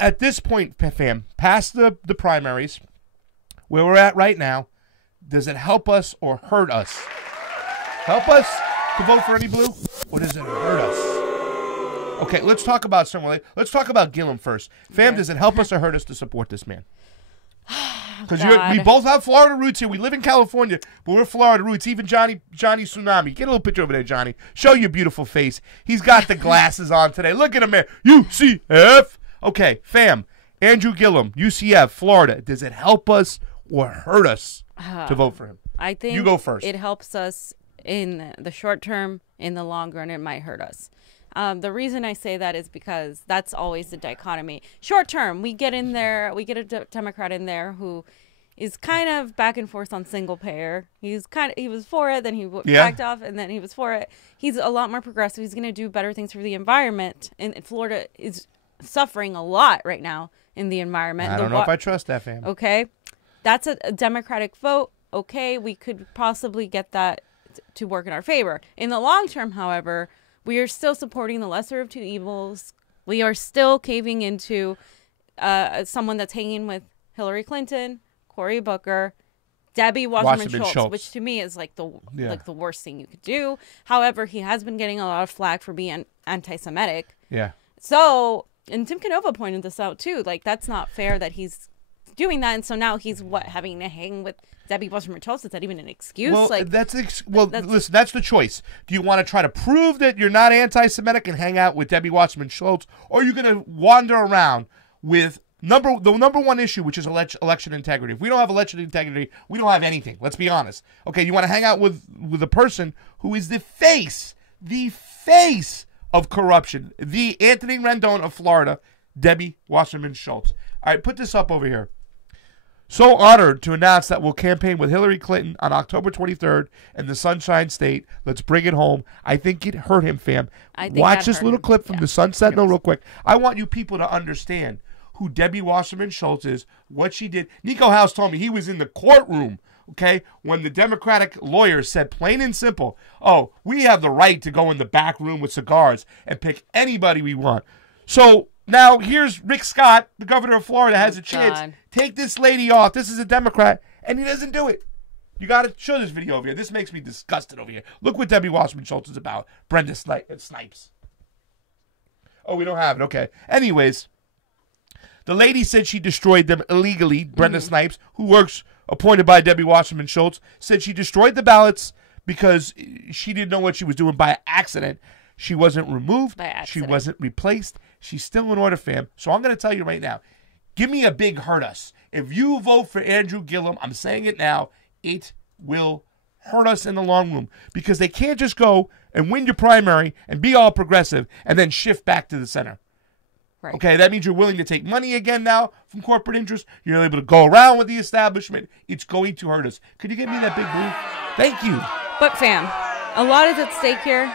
At this point, fam, past the primaries, where we're at right now, does it help us or hurt us? Help us to vote for any blue, or does it hurt us? Okay, let's talk about someone. Let's talk about Gillum first. Fam, does it help us or hurt us to support this man? Because we both have Florida roots here. We live in California, but we're Florida roots. Even Johnny Tsunami. Get a little picture over there, Johnny. Show your beautiful face. He's got the glasses on today. Look at him, man. UCF. Okay, fam. Andrew Gillum, UCF, Florida. Does it help us or hurt us to vote for him? I think you go first. It helps us in the short term. In the long run, it might hurt us. The reason I say that is because that's always the dichotomy. Short term, we get in there, we get a Democrat in there who is kind of back and forth on single payer. He was for it, then he backed off, and then he was for it. He's a lot more progressive. He's going to do better things for the environment. And Florida is suffering a lot right now in the environment. I don't know if I trust that, fam. Okay. That's a Democratic vote. Okay, we could possibly get that to work in our favor. In the long term, however, we are still supporting the lesser of two evils. We are still caving into someone that's hanging with Hillary Clinton, Cory Booker, Debbie Wasserman Schultz, which to me is like the worst thing you could do. However, he has been getting a lot of flack for being anti-Semitic. Yeah. So, and Tim Canova pointed this out too. Like, that's not fair that he's doing that, and so now he's having to hang with Debbie Wasserman Schultz. Is that even an excuse? Well, listen, that's the choice. Do you want to try to prove that you're not anti-Semitic and hang out with Debbie Wasserman Schultz, or are you going to wander around with the number one issue, which is election integrity? If we don't have election integrity, we don't have anything. Let's be honest. Okay, you want to hang out with a person who is the face of corruption, the Anthony Rendon of Florida, Debbie Wasserman Schultz. All right, put this up over here. So honored to announce that we'll campaign with Hillary Clinton on October 23rd in the Sunshine State. Let's bring it home. I think it hurt him, fam. Watch this little clip from the Sun Sentinel real quick. I want you people to understand who Debbie Wasserman Schultz is, what she did. Niko House told me he was in the courtroom, okay, when the Democratic lawyers said plain and simple, oh, we have the right to go in the back room with cigars and pick anybody we want. So now here's Rick Scott, the governor of Florida, has a chance. Take this lady off. This is a Democrat, and he doesn't do it. You got to show this video over here. This makes me disgusted over here. Look what Debbie Wasserman Schultz is about. Brenda Snipes. Oh, we don't have it. Okay. Anyways, the lady said she destroyed them illegally. Brenda Snipes, who works appointed by Debbie Wasserman Schultz, said she destroyed the ballots because she didn't know what she was doing by accident. She wasn't removed. She wasn't replaced. She's still in order, fam. So I'm going to tell you right now, give me a big hurt us. If you vote for Andrew Gillum, I'm saying it now, it will hurt us in the long run, because they can't just go and win your primary and be all progressive and then shift back to the center. Right. Okay, that means you're willing to take money again now from corporate interests. You're able to go around with the establishment. It's going to hurt us. Could you give me that big blue? Thank you. But fam, a lot is at stake here.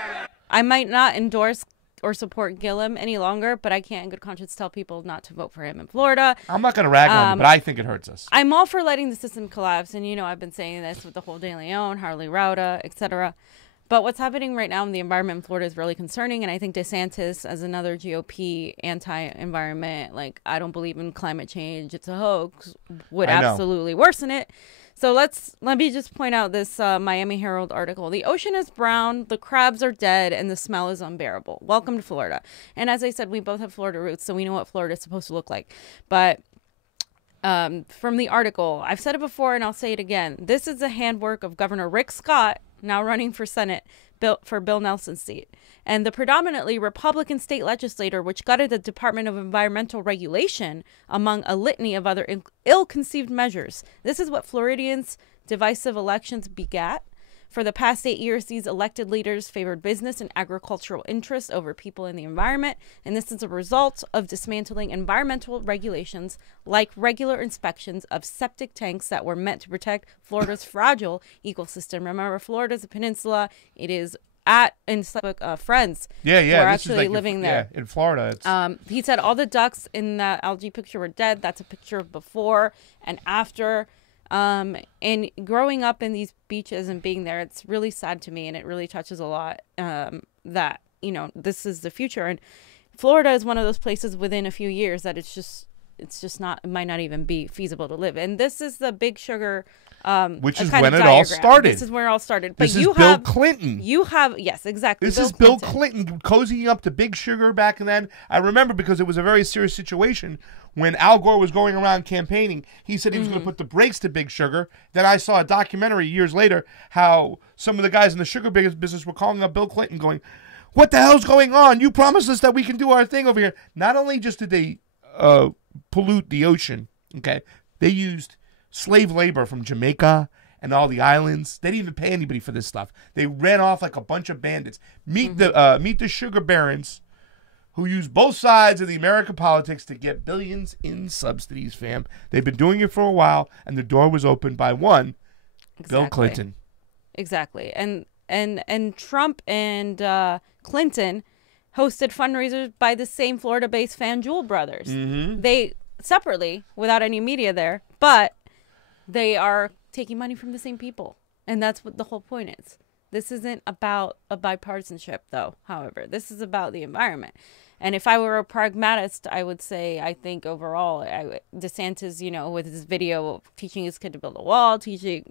I might not endorse or support Gillum any longer, but I can't in good conscience tell people not to vote for him in Florida. I'm not going to rag on you, but I think it hurts us. I'm all for letting the system collapse, and I've been saying this with the whole De Leon, Harley Rauda, etc. But what's happening right now in the environment in Florida is really concerning, and I think DeSantis, as another GOP anti-environment, like, I don't believe in climate change, it's a hoax, would absolutely worsen it. So let me just point out this Miami Herald article. The ocean is brown, the crabs are dead, and the smell is unbearable. Welcome to Florida. And as I said, we both have Florida roots, so we know what Florida is supposed to look like. But from the article, I've said it before and I'll say it again. This is the handwork of Governor Rick Scott, now running for Senate, for Bill Nelson's seat, and the predominantly Republican state legislator, which gutted the Department of Environmental Regulation, among a litany of other ill-conceived measures. This is what Floridians' divisive elections begat. For the past 8 years, these elected leaders favored business and agricultural interests over people and the environment, and this is a result of dismantling environmental regulations like regular inspections of septic tanks that were meant to protect Florida's fragile ecosystem. Remember, Florida's a peninsula. It is friends who are actually living there. Yeah, in Florida. He said all the ducks in that algae picture were dead. That's a picture of before and after. And growing up in these beaches and being there, it's really sad to me, and it really touches a lot that, this is the future. And Florida is one of those places within a few years that it's just not, it might not even be feasible to live. And this is the big sugar, which is when it all started. This is where it all started. But this is Bill Clinton. Yes, exactly. This is Bill Clinton cozying up to Big Sugar back then. I remember because it was a very serious situation when Al Gore was going around campaigning. He said he was going to put the brakes to Big Sugar. Then I saw a documentary years later how some of the guys in the sugar business were calling up Bill Clinton going, "What the hell's going on? You promised us that we can do our thing over here." Not only just did they pollute the ocean, okay, they used slave labor from Jamaica and all the islands. They didn't even pay anybody for this stuff. They ran off like a bunch of bandits. Meet the sugar barons who use both sides of the American politics to get billions in subsidies, fam. They've been doing it for a while, and the door was opened by one, Bill Clinton. Exactly. And Trump and Clinton hosted fundraisers by the same Florida-based FanJewel brothers. They separately, without any media there, but they are taking money from the same people. And that's what the whole point is. This isn't about a bipartisanship, though, however. This is about the environment. And if I were a pragmatist, I would say, I think overall, DeSantis, with his video of teaching his kid to build a wall, it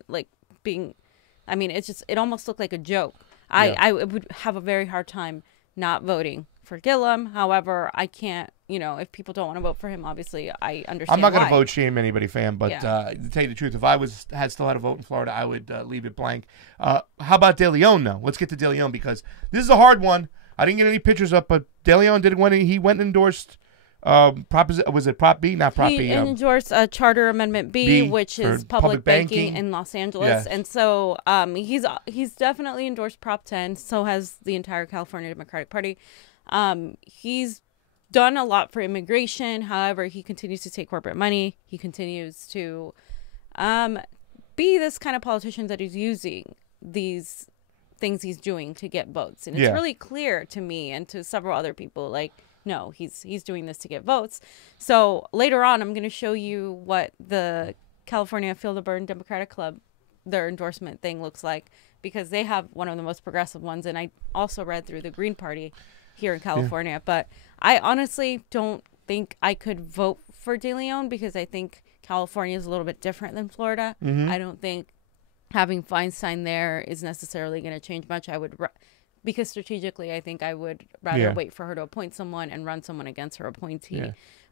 almost looked like a joke. Yeah. I would have a very hard time not voting for Gillum. However, I can't, if people don't want to vote for him, obviously, I understand. I'm not going to vote shame anybody, fam, but to tell you the truth, if I still had a vote in Florida, I would leave it blank. How about De Leon, though? Let's get to De Leon, because this is a hard one. I didn't get any pictures up, but De Leon he went and endorsed was it Prop B? Not Prop B. He endorsed Charter Amendment B, which is public banking in Los Angeles. Yes. And so he's definitely endorsed Prop 10. So has the entire California Democratic Party. He's done a lot for immigration. However, he continues to take corporate money. He continues to be this kind of politician that is using these things he's doing to get votes. And it's really clear to me and to several other people, like, no, he's doing this to get votes. So later on, I'm going to show you what the California Feel the Burn Democratic Club, their endorsement thing looks like, because they have one of the most progressive ones. And I also read through the Green Party here in California. But I honestly don't think I could vote for De Leon, because I think California is a little bit different than Florida. I don't think having Feinstein there is necessarily going to change much. Because strategically, I think I would rather wait for her to appoint someone and run someone against her appointee. Yeah.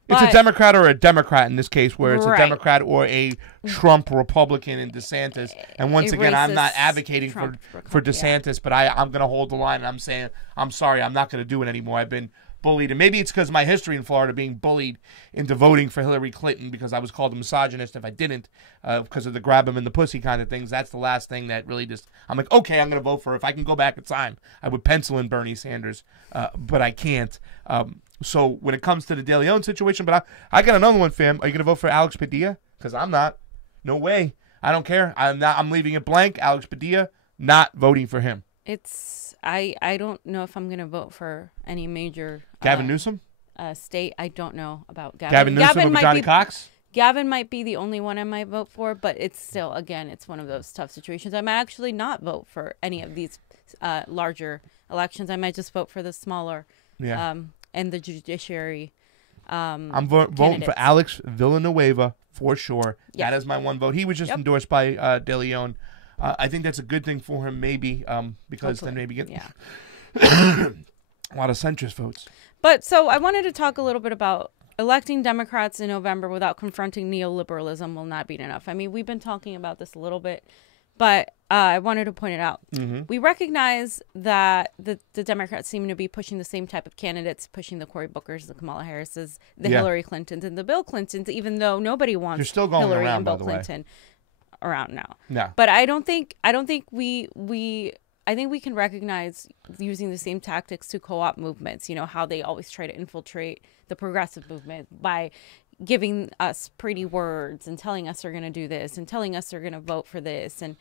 It's a Democrat or a Democrat in this case, where it's a Democrat or a Trump Republican in DeSantis. And once again, I'm not advocating for DeSantis, but I'm going to hold the line. And I'm saying, I'm sorry, I'm not going to do it anymore. I've been bullied. And maybe it's because my history in Florida, being bullied into voting for Hillary Clinton because I was called a misogynist if I didn't, because of the grab him in the pussy kind of things. That's the last thing that really I'm like, okay, I'm going to vote for her. If I can go back in time, I would pencil in Bernie Sanders, but I can't. So when it comes to the De Leon situation, but I got another one, fam. Are you going to vote for Alex Padilla? Because I'm not. No way. I don't care. I'm leaving it blank. Alex Padilla, not voting for him. I don't know if I'm going to vote for any major Gavin Newsom state. I don't know about Gavin. Gavin Newsom over Johnny Cox. Gavin might be the only one I might vote for, but it's still, again, it's one of those tough situations. I might actually not vote for any of these larger elections. I might just vote for the smaller and the judiciary. I'm voting for Alex Villanueva for sure. Yep. That is my one vote. He was just endorsed by De Leon. I think that's a good thing for him, maybe, because then maybe get a lot of centrist votes. But so I wanted to talk a little bit about electing Democrats in November without confronting neoliberalism will not be enough. I mean, we've been talking about this a little bit, but I wanted to point it out. We recognize that the Democrats seem to be pushing the same type of candidates, pushing the Cory Bookers, the Kamala Harrises, the Hillary Clintons, and the Bill Clintons, even though nobody wants still going Hillary around, and Bill by the way. Clinton around now. No. But I think we can recognize using the same tactics to co-opt movements, you know, how they always try to infiltrate the progressive movement by giving us pretty words and telling us they're going to do this and telling us they're going to vote for this and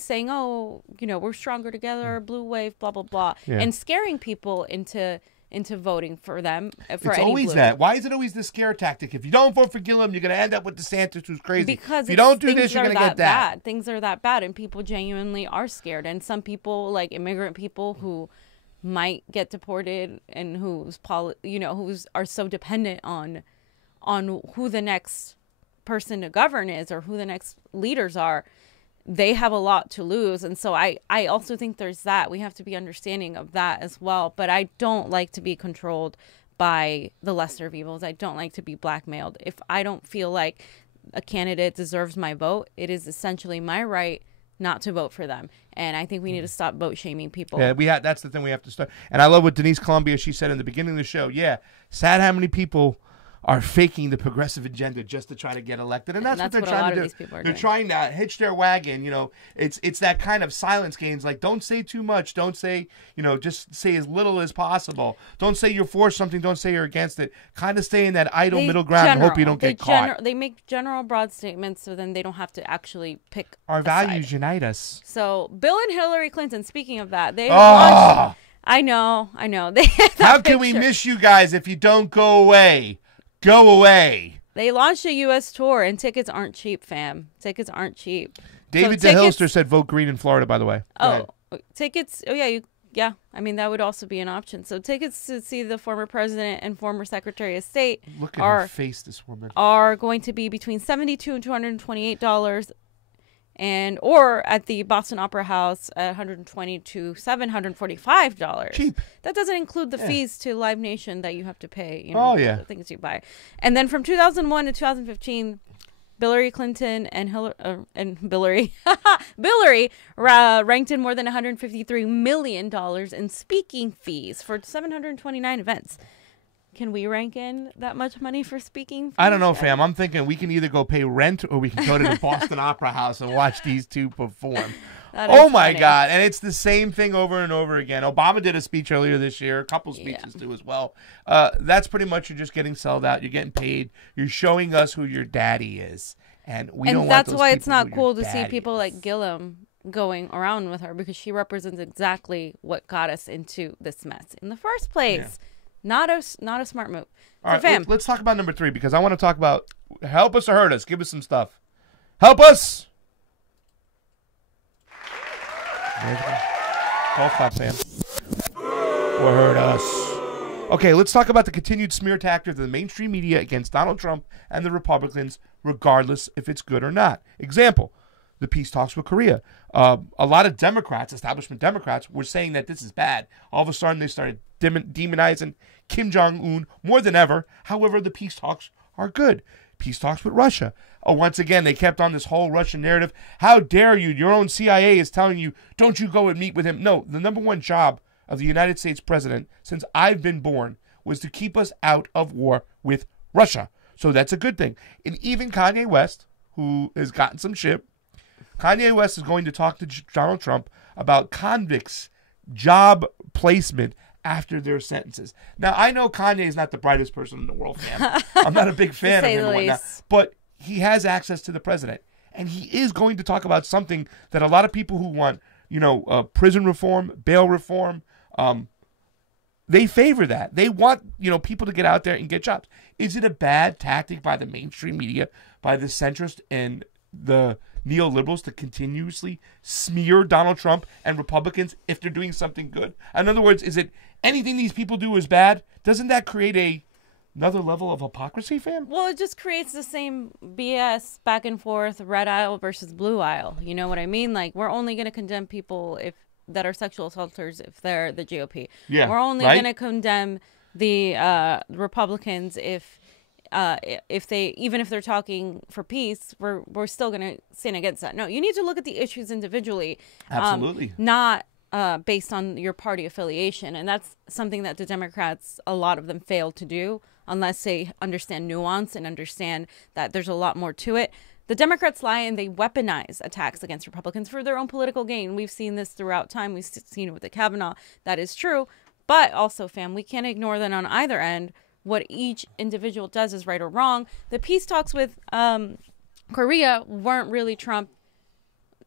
saying, oh, you know, we're stronger together, blue wave, blah, blah, blah, and scaring people into voting for them. It's always that. Why is it always the scare tactic? If you don't vote for Gillum, you're going to end up with DeSantis, who's crazy. Because if you don't do this, you're going to get that. Bad. Things are that bad, and people genuinely are scared. And some people, like immigrant people who might get deported and who are so dependent on who the next person to govern is or who the next leaders are, they have a lot to lose. And so I also think there's that. We have to be understanding of that as well. But I don't like to be controlled by the lesser of evils. I don't like to be blackmailed. If I don't feel like a candidate deserves my vote, it is essentially my right not to vote for them. And I think we need to stop vote shaming people. Yeah, that's the thing we have to start. And I love what Denise Columbia, she said in the beginning of the show. Yeah, sad how many people are faking the progressive agenda just to try to get elected, and that's what they're trying to do. They're trying to hitch their wagon. You know, it's that kind of silence games. Like, don't say too much. Don't say, you know, just say as little as possible. Don't say you're for something. Don't say you're against it. Kind of stay in that idle middle ground and hope you don't get caught. They make general, broad statements, so then they don't have to actually pick. Our values unite us. So Bill and Hillary Clinton. Speaking of that, they launched. I know. They how can we miss you guys if you don't go away? Go away. They launched a U.S. tour, and tickets aren't cheap, fam. Tickets aren't cheap. David DeHilster said vote green in Florida, by the way. Tickets. Oh, yeah. I mean, that would also be an option. So tickets to see the former president and former Secretary of State Look at her face, this woman. Are going to be between $72 and $228. Or at the Boston Opera House at $120 to $745. Cheap. That doesn't include the fees to Live Nation that you have to pay. You know, the things you buy. And then from 2001 to 2015, Hillary Clinton and Hillary ranked in more than $153 million in speaking fees for 729 events. Can we rank in that much money for speaking fees? I don't know, fam. I'm thinking we can either go pay rent or we can go to the Boston Opera House and watch these two perform. Oh, my God. And it's the same thing over and over again. Obama did a speech earlier this year, a couple speeches too as well. That's pretty much you're just getting sold out. You're getting paid. You're showing us who your daddy is. And we don't want those that's why it's people not cool to see people like Gillum going around with her, because she represents exactly what got us into this mess in the first place. Yeah. Not a smart move. All right, let's talk about number 3, because I want to talk about help us or hurt us. Give us some stuff. Help us. Golf clap, Sam. Or hurt us. Okay, let's talk about the continued smear tactics of the mainstream media against Donald Trump and the Republicans, regardless if it's good or not. Example, the peace talks with Korea. A lot of Democrats, establishment Democrats, were saying that this is bad. All of a sudden, they started demonizing Kim Jong-un more than ever. However, the peace talks are good. Peace talks with Russia. Once again, they kept on this whole Russian narrative. How dare you? Your own CIA is telling you, don't you go and meet with him. No, the number one job of the United States president since I've been born was to keep us out of war with Russia. So that's a good thing. And even Kanye West, who has gotten some shit, Kanye West is going to talk to Donald Trump about convicts' job placement after their sentences. Now, I know Kanye is not the brightest person in the world, man. I'm not a big fan of him and whatnot. But he has access to the president. And he is going to talk about something that a lot of people who want, prison reform, bail reform. They favor that. They want, people to get out there and get jobs. Is it a bad tactic by the mainstream media, by the centrist and the neoliberals to continuously smear Donald Trump and Republicans if they're doing something good? In other words, is it anything these people do is bad? Doesn't that create another level of hypocrisy, fam? Well, it just creates the same BS back and forth, red aisle versus blue aisle. You know what I mean? Like, we're only going to condemn people that are sexual assaulters if they're the GOP. Yeah, we're only going to condemn the Republicans if they, even if they're talking for peace, we're still going to stand against that. No, you need to look at the issues individually. Absolutely. Not based on your party affiliation. And that's something that the Democrats, a lot of them fail to do unless they understand nuance and understand that there's a lot more to it. The Democrats lie and they weaponize attacks against Republicans for their own political gain. We've seen this throughout time. We've seen it with the Kavanaugh. That is true. But also, fam, we can't ignore that on either end. What each individual does is right or wrong. The peace talks with Korea weren't really Trump.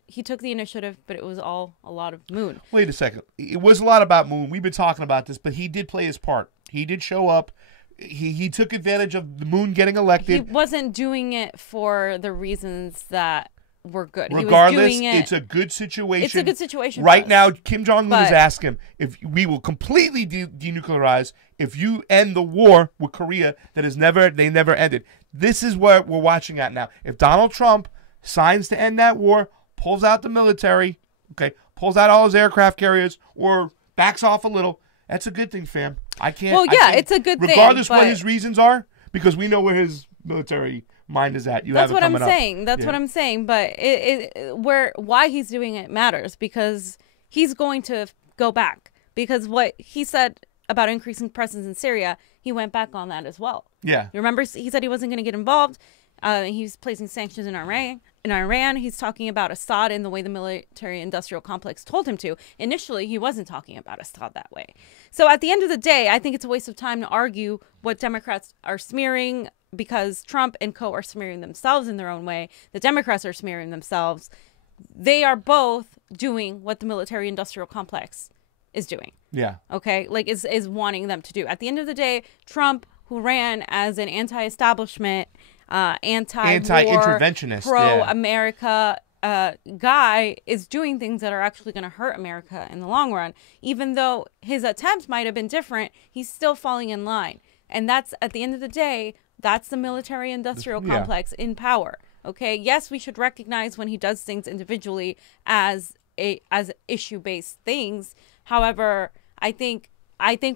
He took the initiative, but it was all a lot of Moon. Wait a second. It was a lot about Moon. We've been talking about this, but he did play his part. He did show up. He took advantage of the Moon getting elected. He wasn't doing it for the reasons that were good. Regardless, he was doing it's a good situation. It's a good situation. Right now, Kim Jong-un is asking if we will completely denuclearize if you end the war with Korea they never ended. This is what we're watching at now. If Donald Trump signs to end that war, pulls out the military, pulls out all his aircraft carriers, or backs off a little, that's a good thing, fam. It's a good thing. Regardless what his reasons are, because we know where his military mind is at. That's what I'm saying. That's what I'm saying. But why he's doing it matters, because he's going to go back. Because what he said about increasing presence in Syria, he went back on that as well. Yeah. You remember he said he wasn't going to get involved. He's placing sanctions in Iran. He's talking about Assad in the way the military-industrial complex told him to. Initially, he wasn't talking about Assad that way. So at the end of the day, I think it's a waste of time to argue what Democrats are smearing, because Trump and co are smearing themselves in their own way. The Democrats are smearing themselves. They are both doing what the military-industrial complex is doing. Yeah. Okay? Like, is wanting them to do. At the end of the day, Trump, who ran as an anti-establishment, anti-interventionist, pro-America guy, is doing things that are actually going to hurt America in the long run. Even though his attempts might have been different, he's still falling in line. And that's, at the end of the day, that's the military-industrial complex in power. Okay? Yes, we should recognize when he does things individually as issue-based things. However, I think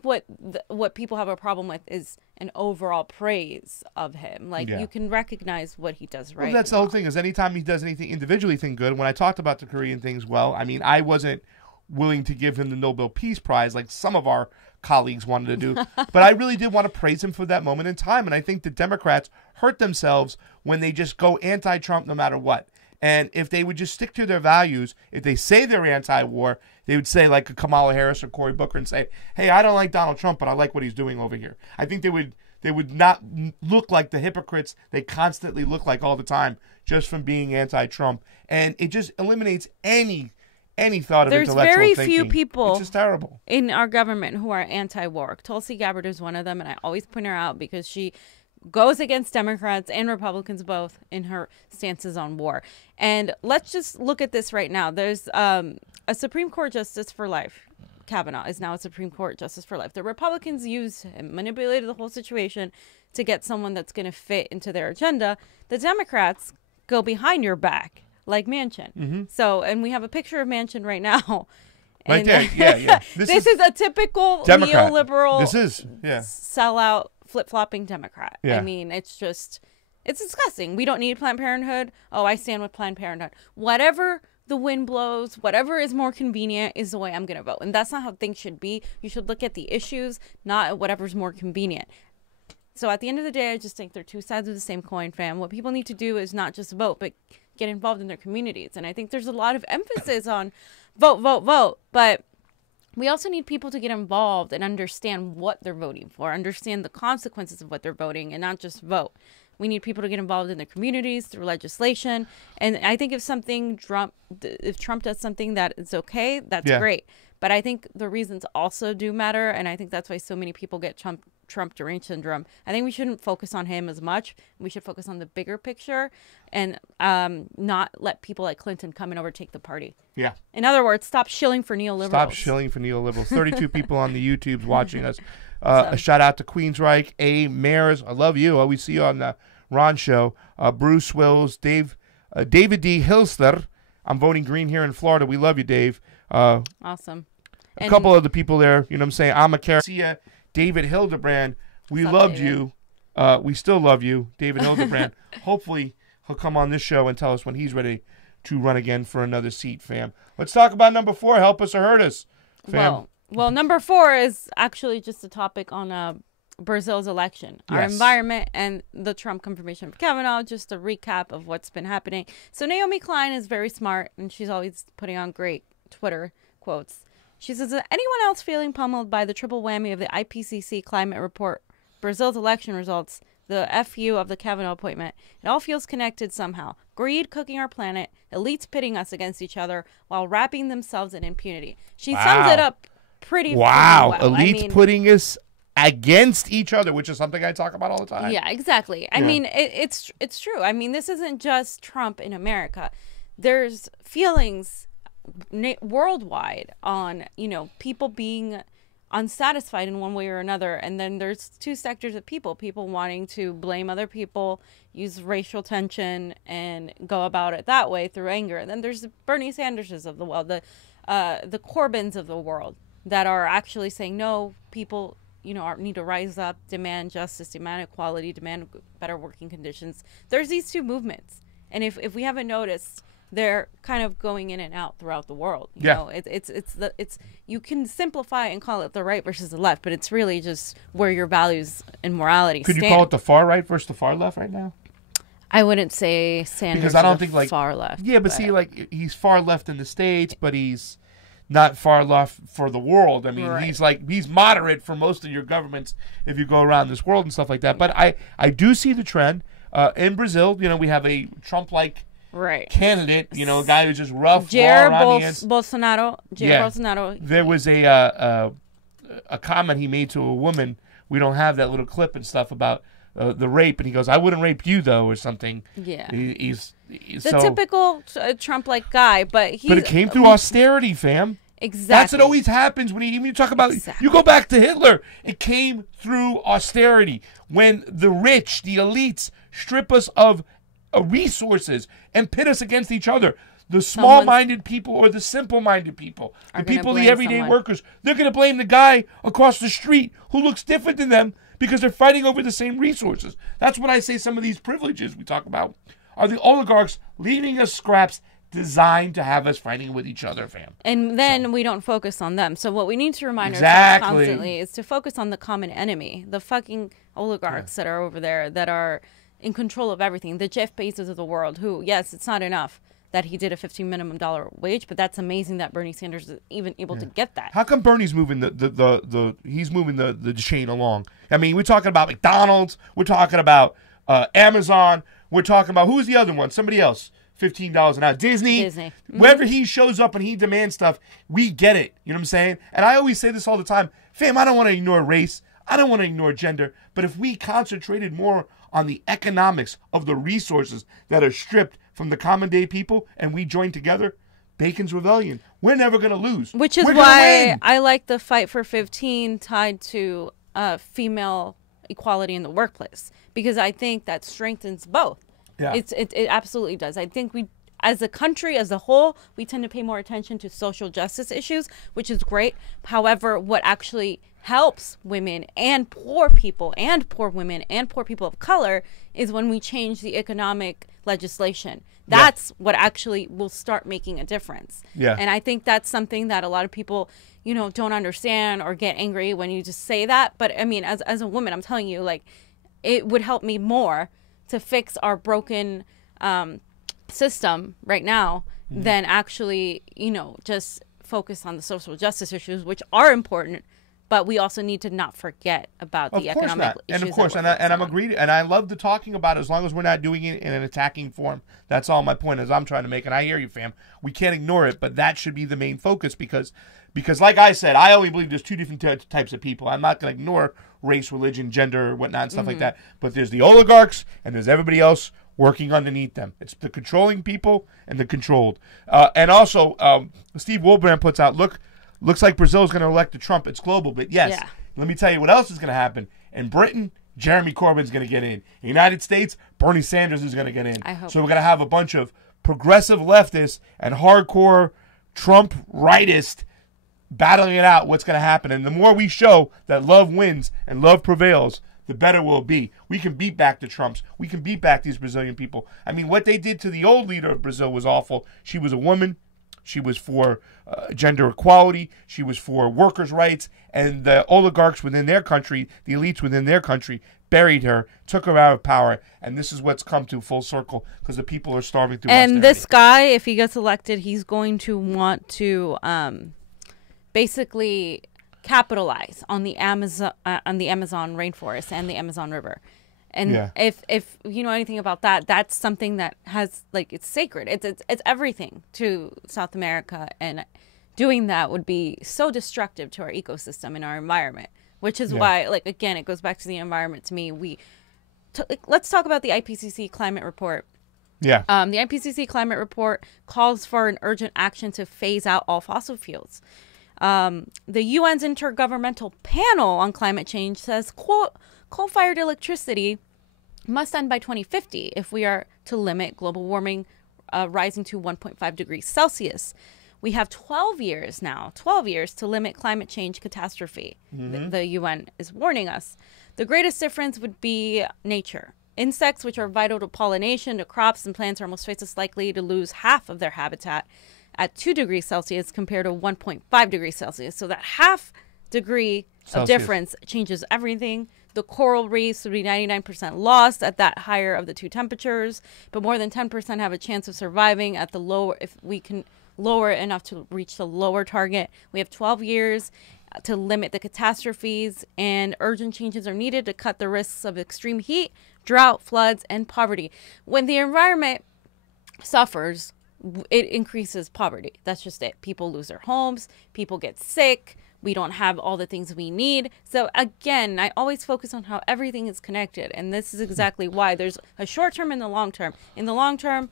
what people have a problem with is an overall praise of him. Like, you can recognize what he does right. Well, that's the whole thing, is anytime he does anything individually good, when I talked about the Korean things, I wasn't willing to give him the Nobel Peace Prize like some of our colleagues wanted to do, but I really did want to praise him for that moment in time. And I think the Democrats hurt themselves when they just go anti-Trump no matter what. And if they would just stick to their values, if they say they're anti-war, they would say, like a Kamala Harris or Cory Booker, and say, hey, I don't like Donald Trump, but I like what he's doing over here. I think they would not look like the hypocrites they constantly look like all the time just from being anti-Trump. And it just eliminates any thought of intellectual thinking. There's very few people it's just terrible. In our government who are anti-war. Tulsi Gabbard is one of them, and I always point her out because she goes against Democrats and Republicans both in her stances on war. And let's just look at this right now. There's a Supreme Court Justice for life. Kavanaugh is now a Supreme Court Justice for life. The Republicans used him, manipulated the whole situation to get someone that's going to fit into their agenda. The Democrats go behind your back, like Manchin. Mm-hmm. So, and we have a picture of Manchin right now. Right there, yeah. This is a typical Democrat. neoliberal sellout, flip-flopping Democrat. Yeah. I mean, it's disgusting. We don't need Planned Parenthood. Oh, I stand with Planned Parenthood. Whatever the wind blows, whatever is more convenient is the way I'm going to vote. And that's not how things should be. You should look at the issues, not at whatever's more convenient. So at the end of the day, I just think they're two sides of the same coin, fam. What people need to do is not just vote, but get involved in their communities. And I think there's a lot of emphasis on vote, vote, vote. But we also need people to get involved and understand what they're voting for, understand the consequences of what they're voting, and not just vote. We need people to get involved in their communities through legislation. And I think if Trump does something that is okay, that's great. But I think the reasons also do matter. And I think that's why so many people get Trump deranged syndrome. I think we shouldn't focus on him as much. We should focus on the bigger picture and not let people like Clinton come and overtake the party. Yeah. In other words, stop shilling for neoliberals. Stop shilling for neoliberals. 32 people on the YouTubes watching us. A shout out to Queensryche, A. Mares. I love you. We see you on the Ron Show. Bruce Wills, David D. Hilster. I'm voting green here in Florida. We love you, Dave. Awesome. A couple of the people there, you know what I'm saying? I'm a Garcia, David Hildebrand. We loved you. We still love you, David Hildebrand. Hopefully he'll come on this show and tell us when he's ready to run again for another seat, fam. Let's talk about number 4. Help us or hurt us, fam. Well, number 4 is actually just a topic on Brazil's election, our environment, and the Trump confirmation of Kavanaugh. Just a recap of what's been happening. So Naomi Klein is very smart, and she's always putting on great Twitter quotes. She says, is anyone else feeling pummeled by the triple whammy of the IPCC climate report, Brazil's election results, the FU of the Kavanaugh appointment? It all feels connected somehow. Greed cooking our planet, elites pitting us against each other while wrapping themselves in impunity. She sums it up pretty well. Elites putting us against each other, which is something I talk about all the time. Yeah, exactly. I mean, it's true. I mean, this isn't just Trump in America. There's feelings worldwide on, people being unsatisfied in one way or another. And then there's two sectors of people wanting to blame other people, use racial tension, and go about it that way through anger. And then there's the Bernie Sanderses of the world, the Corbyns of the world that are actually saying, no, people need to rise up, demand justice, demand equality, demand better working conditions. There's these two movements. And if we haven't noticed, they're kind of going in and out throughout the world. You know, it's you can simplify and call it the right versus the left, but it's really just where your values and morality stand. Could you call it the far right versus the far left right now? I wouldn't say Sanders because I don't think far left. Yeah, but see, he's far left in the States, but he's not far left for the world. I mean, he's moderate for most of your governments if you go around this world and stuff like that. But I do see the trend in Brazil. We have a Trump-like candidate, a guy who's just rough, Jair Bolsonaro. Bolsonaro. There was a comment he made to a woman. We don't have that little clip and stuff about the rape, and he goes, "I wouldn't rape you though," or something. Yeah, he's the typical Trump-like guy, but it came through austerity, fam. Exactly. That's what always happens when you talk about. You go back to Hitler. It came through austerity when the rich, the elites, strip us of resources and pit us against each other. The small-minded people or the simple-minded people, the people, the everyday workers, they're going to blame the guy across the street who looks different than them because they're fighting over the same resources. That's what I say some of these privileges we talk about are the oligarchs leaving us scraps designed to have us fighting with each other, fam. And then we don't focus on them. So what we need to remind ourselves constantly is to focus on the common enemy, the fucking oligarchs that are over there that are in control of everything, the Jeff Bezos of the world, who, yes, it's not enough that he did a $15 minimum wage, but that's amazing that Bernie Sanders is even able to get that. How come Bernie's moving he's moving the chain along? I mean, we're talking about McDonald's, we're talking about Amazon, we're talking about, who's the other one? Somebody else. $15 an hour. Disney. Mm-hmm. Wherever he shows up and he demands stuff, we get it. You know what I'm saying? And I always say this all the time. Fam, I don't want to ignore race. I don't want to ignore gender. But if we concentrated more on the economics of the resources that are stripped from the common day people and we join together, Bacon's Rebellion, we're never going to lose. Which is why I like the fight for 15 tied to female equality in the workplace, because I think that strengthens both. Yeah. It absolutely does. I think we, as a country as a whole, we tend to pay more attention to social justice issues, which is great. However, what actually helps women and poor people and poor women and poor people of color is when we change the economic legislation. That's what actually will start making a difference. Yeah. And I think that's something that a lot of people, don't understand or get angry when you just say that. But I mean, as a woman, I'm telling you, it would help me more to fix our broken system right now than actually, just focus on the social justice issues, which are important, But we also need to not forget about the economic issues. And of course, and I'm agreed. And I love the talking about it as long as we're not doing it in an attacking form. That's all my point is I'm trying to make. And I hear you, fam. We can't ignore it, but that should be the main focus because like I said, I only believe there's two different types of people. I'm not going to ignore race, religion, gender, whatnot, and stuff like that. But there's the oligarchs and there's everybody else working underneath them. It's the controlling people and the controlled. And also, Steve Wolbrand puts out, looks like Brazil is going to elect a Trump. It's global, but yes, let me tell you what else is going to happen. In Britain, Jeremy Corbyn's going to get in. In the United States, Bernie Sanders is going to get in. So we're going to have a bunch of progressive leftists and hardcore Trump rightists battling it out. What's going to happen? And the more we show that love wins and love prevails, the better we'll be. We can beat back the Trumps. We can beat back these Brazilian people. I mean, what they did to the old leader of Brazil was awful. She was a woman. She was for gender equality. She was for workers' rights. And the oligarchs within their country, the elites within their country, buried her, took her out of power. And this is what's come to full circle because the people are starving through austerity. And this guy, if he gets elected, he's going to want to basically capitalize on the Amazon rainforest and the Amazon River. And if you know anything about that, that's something that has it's sacred. It's everything to South America, and doing that would be so destructive to our ecosystem and our environment. Which is why, again, it goes back to the environment. To me, let's talk about the IPCC climate report. Yeah. The IPCC climate report calls for an urgent action to phase out all fossil fuels. The UN's Intergovernmental Panel on Climate Change says, quote, coal-fired electricity must end by 2050 if we are to limit global warming rising to 1.5 degrees Celsius. We have 12 years to limit climate change catastrophe. The UN is warning us. The greatest difference would be nature. Insects, which are vital to pollination, to crops and plants, are almost twice as likely to lose half of their habitat at 2 degrees Celsius compared to 1.5 degrees Celsius. So that half degree of difference changes everything. The coral reefs would be 99% lost at that higher of the two temperatures, but more than 10% have a chance of surviving at the lower, if we can lower it enough to reach the lower target. We have 12 years to limit the catastrophes, and urgent changes are needed to cut the risks of extreme heat, drought, floods, and poverty. When the environment suffers, it increases poverty. That's just it. People lose their homes. People get sick. We don't have all the things we need. So again, I always focus on how everything is connected. And this is exactly why there's a short term and the long term. In the long term,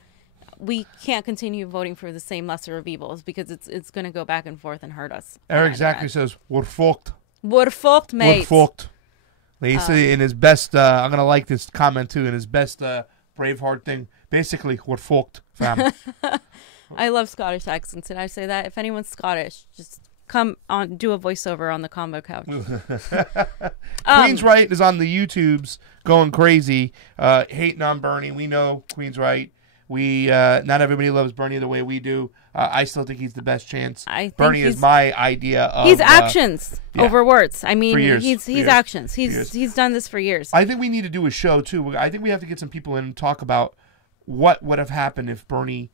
we can't continue voting for the same lesser of evils because it's going to go back and forth and hurt us. Eric Zachary says, we're fucked. We're fucked, mate. We're fucked. He said in his best, I'm going to like this comment too, in his best Braveheart thing. Basically, we're fucked, fam. I love Scottish accents, and I say that if anyone's Scottish, just come on, do a voiceover on the Convo Couch. Queen's Right is on the YouTubes going crazy, hating on Bernie. We know Queen's Right. Not everybody loves Bernie the way we do. I still think he's the best chance. Bernie is my idea of he's actions over words. I mean, he's actions. He's done this for years. I think we need to do a show too. I think we have to get some people in and talk about what would have happened if Bernie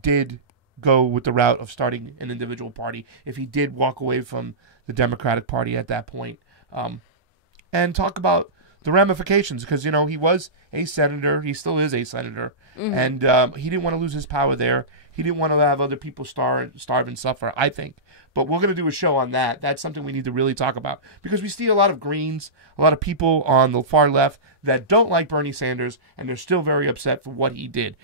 did go with the route of starting an individual party, if he did walk away from the Democratic Party at that point, and talk about the ramifications, because, he was a senator. He still is a senator. And he didn't want to lose his power there. He didn't want to have other people starve and suffer, I think. But we're going to do a show on that. That's something we need to really talk about, because we see a lot of Greens, a lot of people on the far left that don't like Bernie Sanders, and they're still very upset for what he did.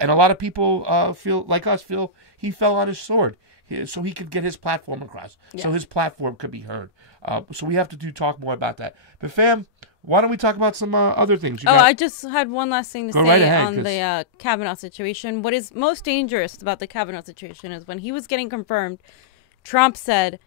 And a lot of people feel he fell on his sword so he could get his platform across, so his platform could be heard. So we have to talk more about that. But fam, why don't we talk about some other things? I just had one last thing to say on the Kavanaugh situation. What is most dangerous about the Kavanaugh situation is when he was getting confirmed, Trump said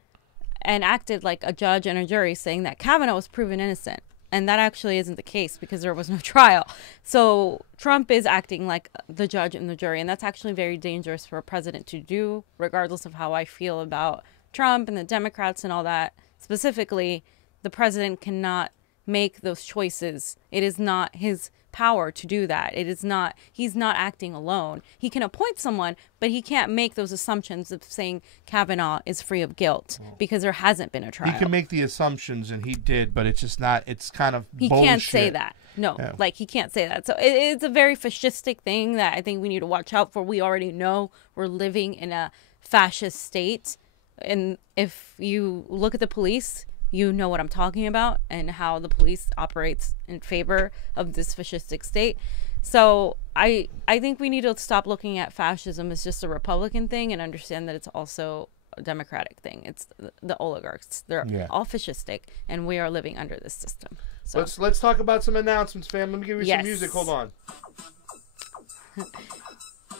and acted like a judge and a jury, saying that Kavanaugh was proven innocent. And that actually isn't the case because there was no trial. So Trump is acting like the judge and the jury. And that's actually very dangerous for a president to do, regardless of how I feel about Trump and the Democrats and all that. Specifically, the president cannot make those choices. It is not his power to do that. It is not, he's not acting alone. He can appoint someone, but he can't make those assumptions of saying Kavanaugh is free of guilt because there hasn't been a trial. He can make the assumptions, and he did, but it's just not, it's kind of He bullshit. can't say that. No, like he can't say that. So it's a very fascistic thing that I think we need to watch out for. We already know we're living in a fascist state. And if you look at the police, you know what I'm talking about and how the police operates in favor of this fascistic state. So I think we need to stop looking at fascism as just a Republican thing and understand that it's also a Democratic thing. It's the oligarchs. They're all fascistic, and we are living under this system. So let's talk about some announcements, fam. Let me give you some music. Hold on.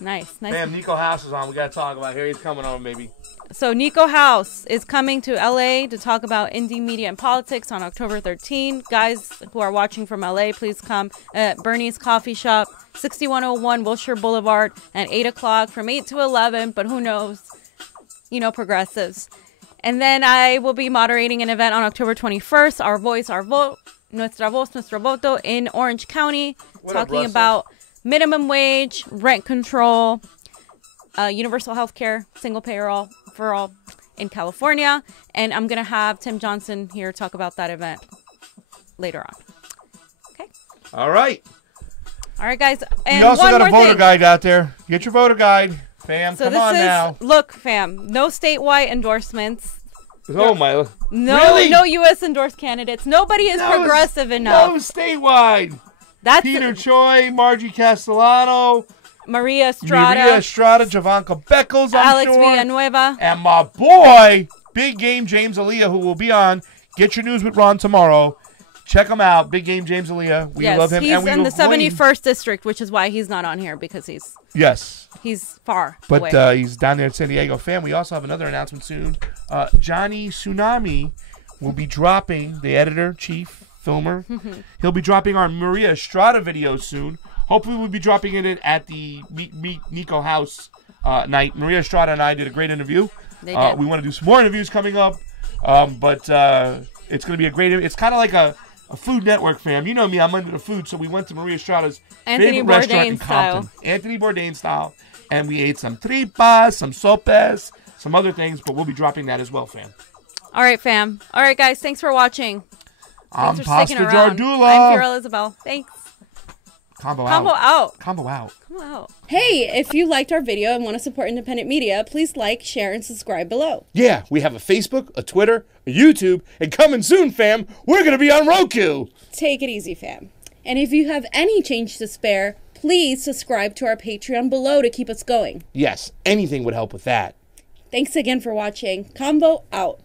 Nice. Fam, Niko House is on. We got to talk about. Here he's coming on, baby. So Niko House is coming to LA to talk about indie media and politics on October 13. Guys who are watching from LA, please come at Bernie's Coffee Shop, 6101 Wilshire Boulevard at 8 o'clock from 8 to 11. But who knows? You know, progressives. And then I will be moderating an event on October 21st, Our Voice, Our Vote, Nuestra Voz, Nuestro Voto in Orange County, talking about minimum wage, rent control, universal health care, single payer for all in California. And I'm going to have Tim Johnson here talk about that event later on. Okay. All right. All right, guys. And we also got a voter thing. guide out there. Get your voter guide, fam. So Come this on is, now. Look, fam, no statewide endorsements. Oh, my. No, really? no U.S. endorsed candidates. Nobody is progressive enough. No statewide. That's Peter Choi, Margie Castellano, Maria Estrada, Javanka Beckles, Alex Villanueva, and my boy, Big Game James Aaliyah, who will be on Get Your News with Ron tomorrow. Check him out, Big Game James Aaliyah. We love him. He's and we in the blame 71st district, which is why he's not on here because he's far but away. He's down there in San Diego. Fam, we also have another announcement soon. Johnny Tsunami will be dropping, the editor, chief, filmer. He'll be dropping our Maria Estrada video soon. Hopefully we'll be dropping it at the Meet Niko House night. Maria Estrada and I did a great interview. We want to do some more interviews coming up. But it's going to be a great, it's kind of like a Food Network, fam. You know me, I'm into the food, so we went to Maria Estrada's favorite restaurant in Compton. Anthony Bourdain style. And we ate some tripas, some sopes, some other things, but we'll be dropping that as well, fam. All right, fam. All right, guys, thanks for watching. I'm Thanks for Pasta sticking around. Jardula. I'm Fiorella Isabel. Thanks. Combo out. Combo out. Hey, if you liked our video and want to support independent media, please like, share, and subscribe below. Yeah, we have a Facebook, a Twitter, a YouTube, and coming soon, fam, we're going to be on Roku. Take it easy, fam. And if you have any change to spare, please subscribe to our Patreon below to keep us going. Yes, anything would help with that. Thanks again for watching. Convo out.